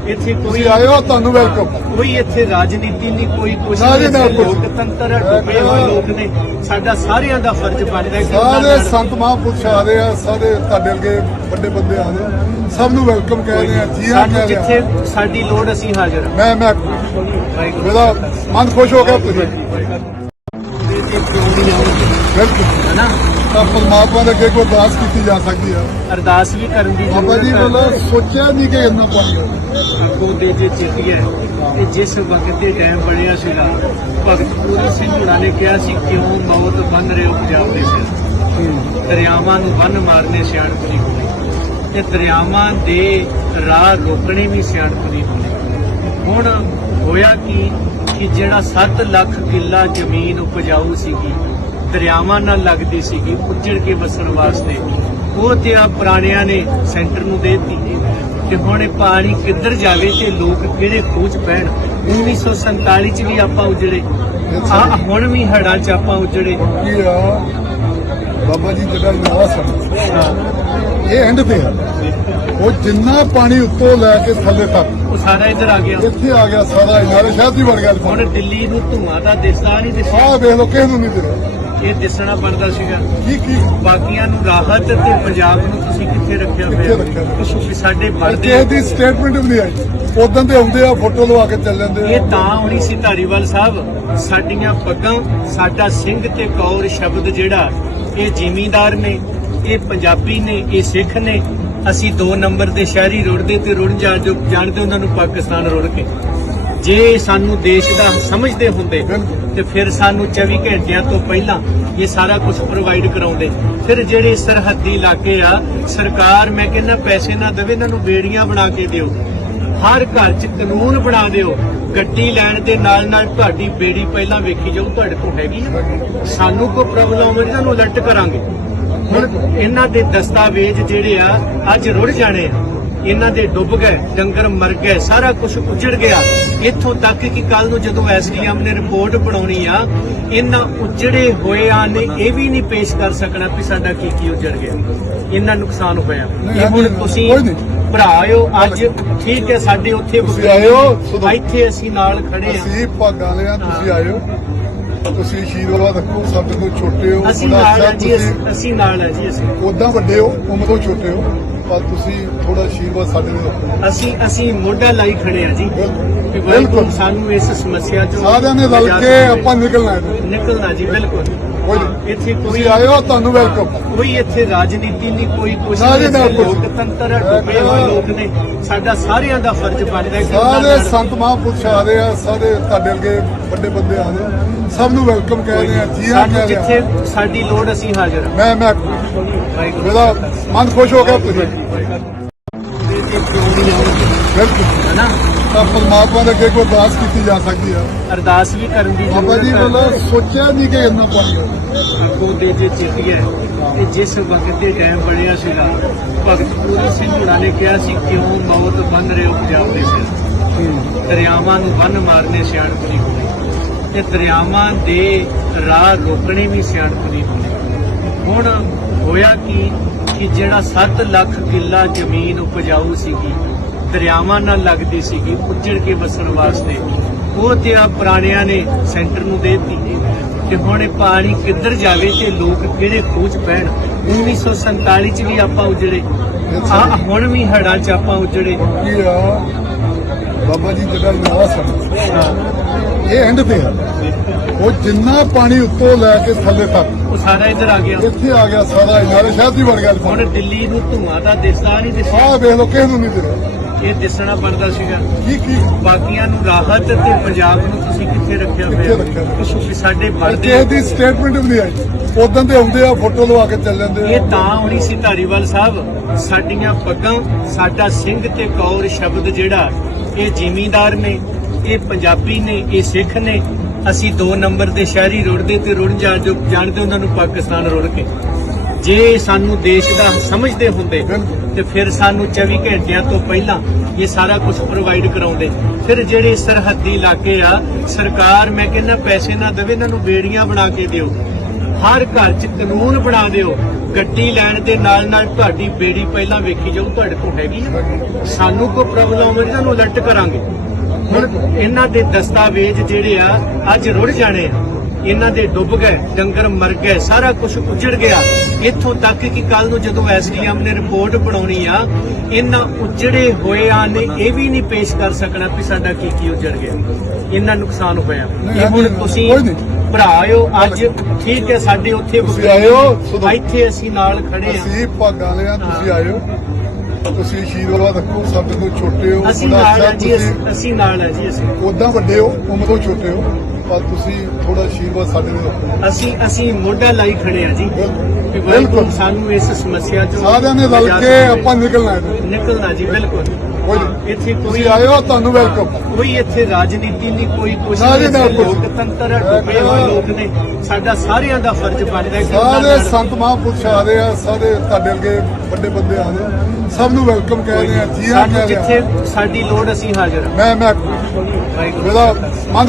Speaker 1: ਇੱਥੇ ਕੋਈ
Speaker 2: ਆਇਓ ਤੁਹਾਨੂੰ ਵੈਲਕਮ
Speaker 1: ਕੋਈ ਇੱਥੇ ਰਾਜਨੀਤੀ ਨਹੀਂ ਕੋਈ
Speaker 2: ਜੀ,
Speaker 1: ਨਹੀਂ। ਲੋਕਤੰਤਰ ਡੁੱਬੇ ਹੋਏ ਲੋਕ ਨੇ। ਸਾਡਾ ਸਾਰਿਆਂ ਦਾ ਫਰਜ਼ ਬਣਦਾ ਹੈ
Speaker 2: ਸਾਰੇ
Speaker 1: ਨਾਲ-
Speaker 2: ਸੰਤ ਮਹਾਂਪੁਰਸ਼ ਆ ਰਹੇ ਆ ਸਾਰੇ ਤੁਹਾਡੇ ਅੱਗੇ ਵੱਡੇ ਬੰਦੇ ਆ ਰਹੇ। ਸਭ ਨੂੰ ਵੈਲਕਮ ਕਹਿ ਰਹੇ ਆ ਜੀ ਆ।
Speaker 1: ਜਿੱਥੇ ਸਾਡੀ ਲੋੜ ਅਸੀਂ ਹਾਜ਼ਰ
Speaker 2: ਮੈਂ ਮੈਂ। ਮੇਰਾ ਮਨ ਖੁਸ਼ ਹੋ ਗਿਆ ਤੁਸੀਂ।
Speaker 1: ਦੇ ਦੇ ਕਿਉਂ ਨਹੀਂ ਆਉਂਦੇ
Speaker 2: ਬਿਲਕੁਲ
Speaker 1: ਹਨਾ
Speaker 2: ਤਾਂ ਪਰਮਾਤਮਾ ਦੇ ਅੱਗੇ ਕੋਈ ਅਰਦਾਸ ਕੀਤੀ ਜਾ ਸਕਦੀ ਆ
Speaker 1: ਅਰਦਾਸ ਵੀ ਕਰਨ ਦੀ
Speaker 2: ਬਾਬਾ ਜੀ
Speaker 1: ਜ਼ਰੂਰਤ ਹੈ।
Speaker 2: ਵੱਲੋਂ ਸੋਚਿਆ ਨਹੀਂ ਕਿ ਇੰਨਾ ਪਾਣੀ ਹੋਊਗਾ
Speaker 1: ਅੱਗੋਂ ਦੇ ਜੇ ਚਿੱਤੀ ਹੈ ਕਿ ਜਿਸ ਵਕਤ ਦੇ ਟਾਈਮ ਬਣਿਆ ਸੀਗਾ ਭਗਤ ਪੂਰੀ ਸਿੰਘ ਹੁਣਾਂ ਨੇ ਕਿਹਾ ਸੀ ਕਿਉਂ ਮੌਤ ਬੰਨ ਰਹੇ ਹੋ ਪੰਜਾਬ ਦੇ ਸਿਰ ਦਰਿਆਵਾਂ ਨੂੰ ਬੰਨ ਮਾਰਨੇ ਸਿਆਣਪ ਨਹੀਂ ਹੋਣੀ। ਤੇ ਦਰਿਆਵਾਂ ਦੇ ਰਾਹ ਰੋਕਣੇ ਵੀ ਸਿਆਣਪ ਨਹੀਂ ਹੋਣੀ। ਹੁਣ ਹੋਇਆ ਕੀ? ਕਿ ਜਿਹੜਾ 7 ਲੱਖ ਕਿੱਲਾ ਜ਼ਮੀਨ ਉਪਜਾਊ ਸੀਗੀ ਦਰਿਆਵਾਂ ਨਾਲ ਲੱਗਦੀ ਸੀਗੀ ਉੱਜੜ ਕੇ ਵਸਣ ਵਾਸਤੇ ਉਹ ਤੇ ਆ ਪੁਰਾਣਿਆਂ ਨੇ ਸੈਂਟਰ ਨੂੰ ਦੇ ਦਿੱਤੀ। ਤੇ ਹੁਣ ਇਹ ਪਾਣੀ ਕਿੱਧਰ ਜਾਵੇ ਤੇ ਲੋਕ ਕਿਹੜੇ 'ਚ ਪੈਣ? 1947 ਚ ਵੀ ਆਪਾਂ ਉਜੜੇ। ਆ ਹੁਣ ਵੀ ਹੜਾਂ 'ਚ ਆਪਾਂ ਉਜੜੇ।
Speaker 2: ਬਾਬਾ ਜੀ ਜਿਹੜਾ ਨਵਾਂ ਸਨ ਇਹ ਐਂਡ ਤੇ ਆ। ਉਹ ਜਿੰਨਾ ਪਾਣੀ ਉੱਤੋਂ ਲੈ ਕੇ ਥੱਲੇ ਤੱਕ
Speaker 1: ਉਹ ਸਾਰਾ ਇੱਧਰ ਆ ਗਿਆ।
Speaker 2: ਇੱਥੇ ਆ ਗਿਆ ਸਾਰਾ ਇਨਾਰੇ ਸ਼ਹਿਰ ਦੀ ਵੜ ਗਿਆ
Speaker 1: ਹੁਣ ਦਿੱਲੀ ਨੂੰ ਧੂਆਂ ਦਾ ਦਿਸਦਾ ਨਹੀਂ ਦਿਸਦਾ।
Speaker 2: ਆਹ ਵੇਖ ਲੋ ਕਿਸੇ ਨੂੰ ਨਹੀਂ ਦਿੰਦਾ
Speaker 1: ਇਹ ਦਿਸਣਾ ਬਣਦਾ ਸੀਗਾ।
Speaker 2: ਕੀ ਕੀ?
Speaker 1: ਬਾਕੀਆਂ ਨੂੰ ਰਾਹਤ ਤੇ ਪੰਜਾਬ ਨੂੰ ਤੁਸੀਂ ਕਿੱਥੇ ਰੱਖਿਆ
Speaker 2: ਕਿੱਥੇ
Speaker 1: ਹੋਇਆ
Speaker 2: ਰੱਖਿਆ ਹੋਇਆ?
Speaker 1: ਤੁਸੀਂ ਸਾਡੇ ਬਣਦੇ
Speaker 2: ਕਿਸੇ ਦੀ ਸਟੇਟਮੈਂਟ ਵੀ ਨਹੀਂ ਆਈ। ਉਦੋਂ ਤੇ ਆਉਂਦੇ ਆ ਫੋਟੋ ਲਵਾ ਕੇ ਚੱਲ ਜਾਂਦੇ ਆ।
Speaker 1: ਇਹ ਤਾਂ ਹੋਣੀ ਸੀ ਧਾਰੀਵਾਲ ਸਾਹਿਬ ਸਾਡੀਆਂ ਪੱਗਾਂ ਸਾਡਾ ਸਿੰਘ ਤੇ ਕੌਰ ਸ਼ਬਦ ਜਿਹੜਾ ਇਹ ਜ਼ਿਮੀਂਦਾਰ ਨੇ ਇਹ ਪੰਜਾਬੀ ਨੇ ਇਹ ਸਿੱਖ ਨੇ ਅਸੀਂ ਦੋ ਨੰਬਰ ਤੇ ਸ਼ਹਿਰੀ ਰੁੜਦੇ ਤੇ ਰੁੜ ਜਾ ਜੋ ਜਾਣਦੇ ਉਹਨਾਂ ਨੂੰ ਪਾਕਿਸਤਾਨ ਰੁੜ ਕੇ। ਜੇ ਸਾਨੂੰ ਦੇਸ਼ ਦਾ ਸਮਝਦੇ ਹੁੰਦੇ ਤੇ ਫਿਰ ਸਾਨੂੰ 24 ਘੰਟਿਆਂ ਤੋਂ ਪਹਿਲਾਂ ਇਹ ਸਾਰਾ ਕੁਝ ਪ੍ਰੋਵਾਈਡ ਕਰਾਉਂਦੇ। ਫਿਰ ਜਿਹੜੇ ਸਰਹੱਦੀ ਇਲਾਕੇ ਆ, ਸਰਕਾਰ ਮੈਂ ਕਹਿੰਦਾ ਪੈਸੇ ਨਾ ਦੇਵੇ, ਇਹਨਾਂ ਨੂੰ ਬੇੜੀਆਂ ਬਣਾ ਕੇ ਦਿਓ। ਹਰ ਘਰ 'ਚ ਕਾਨੂੰਨ ਬਣਾ ਦਿਓ। ਗੱਡੀ ਲੈਣ ਦੇ ਨਾਲ ਨਾਲ ਤੁਹਾਡੀ ਬੇੜੀ ਪਹਿਲਾਂ ਵੇਖੀ ਜਾਊ, ਤੁਹਾਡੇ ਕੋਲ ਹੈਗੀ ਸਾਨੂੰ ਕੋਈ ਪ੍ਰੋਬਲਮ ਹੋਵੇ ਤੁਹਾਨੂੰ ਅਲਰਟ ਕਰਾਂਗੇ। ਹੁਣ ਇਹਨਾਂ ਦੇ ਦਸਤਾਵੇਜ਼ ਜਿਹੜੇ ਆ ਅੱਜ ਰੁੜ ਜਾਣੇ ਆ। ਇਹਨਾਂ ਦੇ ਡੁੱਬ ਗਏ ਡੰਗਰ ਮਰ ਗਏ ਸਾਰਾ ਕੁਝ ਉਜੜ ਗਿਆ। ਇੱਥੋਂ ਤੱਕ ਕਿ ਕੱਲ ਨੂੰ ਜਦੋਂ ਐਸਡੀਐਮ ਨੇ ਰਿਪੋਰਟ ਬਣਾਉਣੀ ਆ ਇਹਨਾਂ ਉਜੜੇ ਹੋਇਆਂ ਨੇ ਇਹ ਵੀ ਨਹੀਂ ਪੇਸ਼ ਕਰ ਸਕਣਾ ਕਿ ਸਾਡਾ ਕੀ ਕੀ ਉਜੜ ਗਿਆ। ਇੰਨਾ ਨੁਕਸਾਨ ਹੋਇਆ। ਇਹ ਹੁਣ ਤੁਸੀਂ
Speaker 2: ਕੋਈ ਨਹੀਂ।
Speaker 1: ਭਰਾ ਆਇਓ ਅੱਜ ਠੀਕ ਹੈ ਸਾਡੇ ਉੱਥੇ
Speaker 2: ਸੁਣੋ।
Speaker 1: ਇੱਥੇ ਅਸੀਂ ਨਾਲ ਖੜੇ ਆ।
Speaker 2: ਅਸੀਂ ਭਾਗਾਂ ਲਿਆ ਤੁਸੀਂ ਆਇਓ। ਤੁਸੀਂ ਆਸ਼ੀਰਵਾਦ ਰੱਖੋ ਸਾਡੇ ਤੋਂ ਛੋਟੇ ਹੋ
Speaker 1: ਅਸੀਂ ਨਾਲ ਆ ਜੀ ਅਸੀਂ- ਅਸੀਂ ਨਾਲ ਆ ਜੀ ਅਸੀਂ
Speaker 2: ਉਦਾਂ ਵੱਡੇ ਹੋ ਉਮਰ ਤੋਂ ਛੋਟੇ ਹੋ ਪਰ ਤੁਸੀਂ ਥੋੜਾ ਆਸ਼ੀਰਵਾਦ ਸਾਡੇ ਨਾਲ ਰੱਖੋ
Speaker 1: ਅਸੀਂ ਅਸੀਂ ਮੋਢਾ ਲਾਈ ਖੜੇ ਆ ਜੀ
Speaker 2: ਬਿਲਕੁਲ।
Speaker 1: ਕਿ
Speaker 2: ਬਿਲਕੁਲ।
Speaker 1: ਸਾਨੂੰ ਇਸ ਸਮੱਸਿਆ ਚੋਂ
Speaker 2: ਸਾਰਿਆਂ ਨੇ ਰਲ ਕੇ। ਆਪਾਂ ਨਿਕਲਣਾ ਹੈ
Speaker 1: ਨਿਕਲਣਾ ਜੀ ਬਿਲਕੁਲ
Speaker 2: ਕੋਈ ਨਹੀਂ।
Speaker 1: ਇੱਥੇ ਕੋਈ
Speaker 2: ਤੁਸੀਂ ਆਇਓ ਤੁਹਾਨੂੰ ਵੈਲਕਮ
Speaker 1: ਕੋਈ ਇੱਥੇ ਰਾਜਨੀਤੀ ਨਹੀਂ ਕੋਈ ਕੁਛ ਨਹੀਂ
Speaker 2: ਕੁਛ।
Speaker 1: ਲੋਕਤੰਤਰ ਆ, ਡੁੱਬੇ ਹੋਏ ਲੋਕ ਨੇ। ਸਾਡਾ ਸਾਰਿਆਂ ਦਾ ਫਰਜ਼ ਬਣਦਾ ਹੈ ਕਿ ਉਹਨਾਂ
Speaker 2: ਸਾਰੇ
Speaker 1: ਨਾਲ-
Speaker 2: ਸੰਤ ਮਹਾਂਪੁਰਸ਼ ਆ ਰਹੇ ਆ ਸਾਰੇ ਤੁਹਾਡੇ ਅੱਗੇ ਵੱਡੇ ਬੰਦੇ ਆ ਰਹੇ ਆ। ਸਭ ਨੂੰ ਵੈਲਕਮ ਕਹਿ ਰਹੇ ਆ ਜੀ ਆ
Speaker 1: ਸਾਨੂੰ
Speaker 2: ਕਹਿ ਰਹੇ
Speaker 1: ਜਿੱਥੇ
Speaker 2: ਆ
Speaker 1: ਸਾਡੀ ਲੋੜ ਅਸੀਂ ਹਾਜ਼ਰ ਹਾਂ
Speaker 2: ਮੈਂ ਮੈਂ
Speaker 1: ਵਾਹਿਗੁਰੂ
Speaker 2: ਮੇਰਾ ਮਨ ਖੁਸ਼ ਹੋ ਗਿਆ ਤੁਸੀਂ।
Speaker 1: ਤੇ ਜੇ ਕਿਉਂ
Speaker 2: ਤਾਂ ਪਰਮਾਤਮਾ ਦੇ ਅੱਗੇ ਕੋਈ ਅਰਦਾਸ ਕੀਤੀ ਜਾ ਸਕਦੀ ਆ
Speaker 1: ਅਰਦਾਸ ਵੀ ਕਰਨ ਦੀ
Speaker 2: ਬਾਬਾ ਜੀ। ਵੱਲੋਂ ਸੋਚਿਆ ਨਹੀਂ ਕਿ ਇੰਨਾ ਪਾਣੀ ਹੋਊਗਾ
Speaker 1: ਅੱਗੋਂ ਦੇ ਜੇ ਚਿੱਟੀ ਹੈ ਤੇ ਜਿਸ ਵਕਤ ਦੇ ਟਾਈਮ ਬਣਿਆ ਸੀਗਾ ਭਗਤ ਪੂਰੀ ਸਿੰਘ ਹੁਣਾਂ ਨੇ ਕਿਹਾ ਸੀ ਕਿਉਂ ਮੌਤ ਬੰਨ ਰਹੇ ਹੋ ਪੰਜਾਬ ਦੇ ਸਿਰ ਦਰਿਆਵਾਂ ਨੂੰ ਬੰਨ ਮਾਰਨੇ ਸਿਆਣਪ ਨਹੀਂ ਹੋਣੀ ਤੇ ਦਰਿਆਵਾਂ ਦੇ ਰਾਹ ਰੋਕਣੇ ਵੀ ਸਿਆਣਪ ਨਹੀਂ ਹੋਣੀ ਹੁਣ ਹੋਇਆ ਕੀ ਕਿ ਜਿਹੜਾ 7 ਲੱਖ ਕਿੱਲਾ ਜ਼ਮੀਨ ਉਪਜਾਊ ਸੀਗੀ ਦਰਿਆਵਾਂ ਨਾਲ ਲੱਗਦੀ ਸੀਗੀ ਉੱਜੜ ਕੇ ਵਸਣ ਵਾਸਤੇ। ਉਹ ਤੇ ਆ ਪੁਰਾਣਿਆਂ ਨੇ ਸੈਂਟਰ ਨੂੰ ਦੇ ਦਿੱਤੀ। ਤੇ ਹੁਣ ਇਹ ਪਾਣੀ ਕਿੱਧਰ ਜਾਵੇ ਤੇ ਲੋਕ ਕਿਹੜੇ 'ਚ ਪੈਣ? 1947 ਚ ਵੀ ਆਪਾਂ ਉਜੜੇ। ਆ ਹੁਣ ਵੀ ਹੜਾਂ 'ਚ ਆਪਾਂ ਉਜੜੇ।
Speaker 2: ਕੀ ਆ? ਬਾਬਾ ਜੀ ਜਿਹੜਾ ਹੈ
Speaker 1: ਹਾਂ,
Speaker 2: ਇਹ ਐਂਡ ਤੇ ਆ। ਉਹ ਜਿੰਨਾ ਪਾਣੀ ਉੱਤੋਂ ਲੈ ਕੇ ਥੱਲੇ ਤੱਕ।
Speaker 1: ਉਹ ਸਾਰਾ ਇੱਧਰ ਆ ਗਿਆ।
Speaker 2: ਇੱਥੇ ਆ ਗਿਆ ਸਾਰਾ। ਨਾਲੇ ਸ਼ਹਿਰ ਦੀ ਵੜ ਗਿਆ
Speaker 1: ਹੁਣ ਦਿੱਲੀ ਨੂੰ ਧੂਆਂ ਦਾ ਦਿਸਦਾ ਨਹੀਂ ਦਿਸਦਾ।
Speaker 2: ਆਹ ਵੇਖ ਲੋ ਕਿਸੇ ਨੂੰ ਨਹੀਂ ਦਿੰਦਾ
Speaker 1: ਇਹ ਦਿਸਣਾ ਬਣਦਾ ਸੀਗਾ।
Speaker 2: ਕੀ ਕੀ?
Speaker 1: ਬਾਕੀਆਂ ਨੂੰ ਰਾਹਤ ਤੇ ਪੰਜਾਬ ਨੂੰ ਤੁਸੀਂ ਕਿੱਥੇ ਰੱਖਿਆ ਹੋਇਆ? ਤੁਸੀਂ ਸਾਡੇ
Speaker 2: ਕਿਸੇ
Speaker 1: ਬਣਦੇ
Speaker 2: ਦੀ ਸਟੇਟਮੈਂਟ ਵੀ ਨਹੀਂ ਆਈ। ਉਦੋਂ ਤੇ ਆਉਂਦੇ ਆ ਫੋਟੋ ਲਵਾ ਕੇ ਚੱਲ ਜਾਂਦੇ
Speaker 1: ਇਹ ਤਾਂ ਹੋਣੀ ਸੀ ਧਾਰੀਵਾਲ ਸਾਹਿਬ ਸਾਡੀਆਂ ਪੱਗਾਂ ਸਾਡਾ ਸਿੰਘ ਤੇ ਕੌਰ ਸ਼ਬਦ ਜਿਹੜਾ ਇਹ ਜ਼ਿਮੀਂਦਾਰ ਨੇ ਇਹ ਪੰਜਾਬੀ ਨੇ ਇਹ ਸਿੱਖ ਨੇ ਅਸੀਂ ਦੋ ਨੰਬਰ ਦੇ ਸ਼ਹਿਰੀ ਰੁੜਦੇ ਤੇ ਰੁੜ ਜਾ ਜੋ ਜਾਣਦੇ ਉਹਨਾਂ ਨੂੰ ਪਾਕਿਸਤਾਨ ਰੁੜ ਕੇ। ਜੇ ਸਾਨੂੰ ਦੇਸ਼ ਦਾ ਸਮਝਦੇ ਹੁੰਦੇ ਤੇ ਫਿਰ ਸਾਨੂੰ 24 ਘੰਟਿਆਂ ਤੋਂ ਪਹਿਲਾਂ ਇਹ ਸਾਰਾ ਕੁਝ ਪ੍ਰੋਵਾਈਡ ਕਰਾਉਂਦੇ। ਫਿਰ ਜਿਹੜੇ ਸਰਹੱਦੀ ਇਲਾਕੇ ਆ, ਸਰਕਾਰ ਮੈਂ ਕਹਿੰਦਾ ਪੈਸੇ ਨਾ ਦੇਵੇ, ਇਹਨਾਂ ਨੂੰ ਬੇੜੀਆਂ ਬਣਾ ਕੇ ਦਿਓ। ਹਰ ਘਰ 'ਚ ਕਾਨੂੰਨ ਬਣਾ ਦਿਓ। ਗੱਡੀ ਲੈਣ ਦੇ ਨਾਲ ਨਾਲ ਤੁਹਾਡੀ ਬੇੜੀ ਪਹਿਲਾਂ ਵੇਖੀ ਜਾਊ, ਤੁਹਾਡੇ ਕੋਲ ਹੈਗੀ ਆ। ਸਾਨੂੰ ਕੋਈ ਪ੍ਰੋਬਲਮ ਹੋਵੇ ਤਾਂ ਅਲਰਟ ਕਰਾਂਗੇ। ਹੁਣ ਇਹਨਾਂ ਦੇ ਦਸਤਾਵੇਜ਼ ਜਿਹੜੇ ਆ, ਅੱਜ ਰੁੜ ਜਾਣੇ ਆ। ਇਹਨਾਂ ਦੇ ਡੁੱਬ ਗਏ ਡੰਗਰ ਮਰ ਗਏ ਸਾਰਾ ਕੁਝ ਉਜੜ ਗਿਆ। ਇੱਥੋਂ ਤੱਕ ਕਿ ਕੱਲ ਨੂੰ ਜਦੋਂ ਐਸਡੀਐਮ ਨੇ ਰਿਪੋਰਟ ਬਣਾਉਣੀ ਆ ਇਹਨਾਂ ਉਜੜੇ ਹੋਇਆਂ ਨੇ ਇਹ ਵੀ ਨਹੀਂ ਪੇਸ਼ ਕਰ ਸਕਣਾ ਕਿ ਸਾਡਾ ਕੀ ਕੀ ਉਜੜ ਗਿਆ। ਇੰਨਾ ਨੁਕਸਾਨ ਹੋਇਆ। ਇਹ ਹੁਣ ਤੁਸੀਂ
Speaker 2: ਕੋਈ ਨਹੀਂ।
Speaker 1: ਭਰਾ ਆਇਓ ਅੱਜ ਠੀਕ ਹੈ ਸਾਡੇ ਉੱਥੇ
Speaker 2: ਤੁਸੀਂ ਆਇਓ, ਸੁਣੋ।
Speaker 1: ਇੱਥੇ ਅਸੀਂ ਨਾਲ ਖੜੇ ਆ
Speaker 2: ਅਸੀਂ ਭਾਗਾਂ ਲਿਆ ਤੁਸੀਂ ਆਇਓ। ਤੁਸੀਂ ਆਸ਼ੀਰਵਾਦ ਰੱਖੋ ਸਾਡੇ ਤੋਂ ਛੋਟੇ ਹੋ
Speaker 1: ਅਸੀਂ ਨਾਲ ਆ ਜੀ ਅਸੀਂ- ਨਾਲ ਆ ਜੀ ਅਸੀਂ।
Speaker 2: ਉਦਾਂ ਵੱਡੇ ਹੋ ਉਮਰ ਛੋਟੇ ਹੋ। ਪਰ ਤੁਸੀਂ ਥੋੜਾ ਆਸ਼ੀਰਵਾਦ ਸਾਡੇ ਨਾਲ ਰੱਖੋ।
Speaker 1: ਅਸੀਂ ਅਸੀਂ ਮੋਢਾ ਲਾਈ ਖੜੇ ਆ ਜੀ। ਕਿ
Speaker 2: ਬਿਲਕੁਲ।
Speaker 1: ਸਾਨੂੰ ਇਸ ਸਮੱਸਿਆ ਚੋਂ
Speaker 2: ਸਾਰਿਆਂ ਨੇ ਰਲ ਕੇ। ਆਪਾਂ ਨਿਕਲਣਾ ਹੈ।
Speaker 1: ਨਿਕਲਣਾ ਜੀ ਬਿਲਕੁਲ। ਇੱਥੇ ਕੋਈ
Speaker 2: ਆਇਓ ਤੁਹਾਨੂੰ ਵੈਲਕਮ
Speaker 1: ਕੋਈ ਇੱਥੇ ਰਾਜਨੀਤੀ ਨਹੀਂ ਕੋਈ
Speaker 2: ਸਾਰੇ
Speaker 1: ਨਹੀਂ। ਲੋਕਤੰਤਰ ਡੁੱਬੇ ਹੋਏ ਲੋਕ ਨੇ। ਸਾਡਾ ਸਾਰਿਆਂ ਦਾ ਫਰਜ਼ ਬਣਦਾ ਹੈ
Speaker 2: ਸਾਰੇ ਸੰਤ ਮਹਾਂਪੁਰਸ਼ ਆ ਰਹੇ ਆ ਸਾਰੇ ਤੁਹਾਡੇ ਅੱਗੇ ਵੱਡੇ ਬੰਦੇ ਆ ਰਹੇ। ਸਭ ਨੂੰ ਵੈਲਕਮ ਕਹਿ ਰਹੇ ਆ ਜੀ ਆ
Speaker 1: ਸਾਨੂੰ
Speaker 2: ਕਹਿ ਰਹੇ
Speaker 1: ਜਿੱਥੇ ਸਾਡੀ ਲੋੜ ਅਸੀਂ ਹਾਜ਼ਰ
Speaker 2: ਮੈਂ ਮੈਂ। ਮੇਰਾ ਮਨ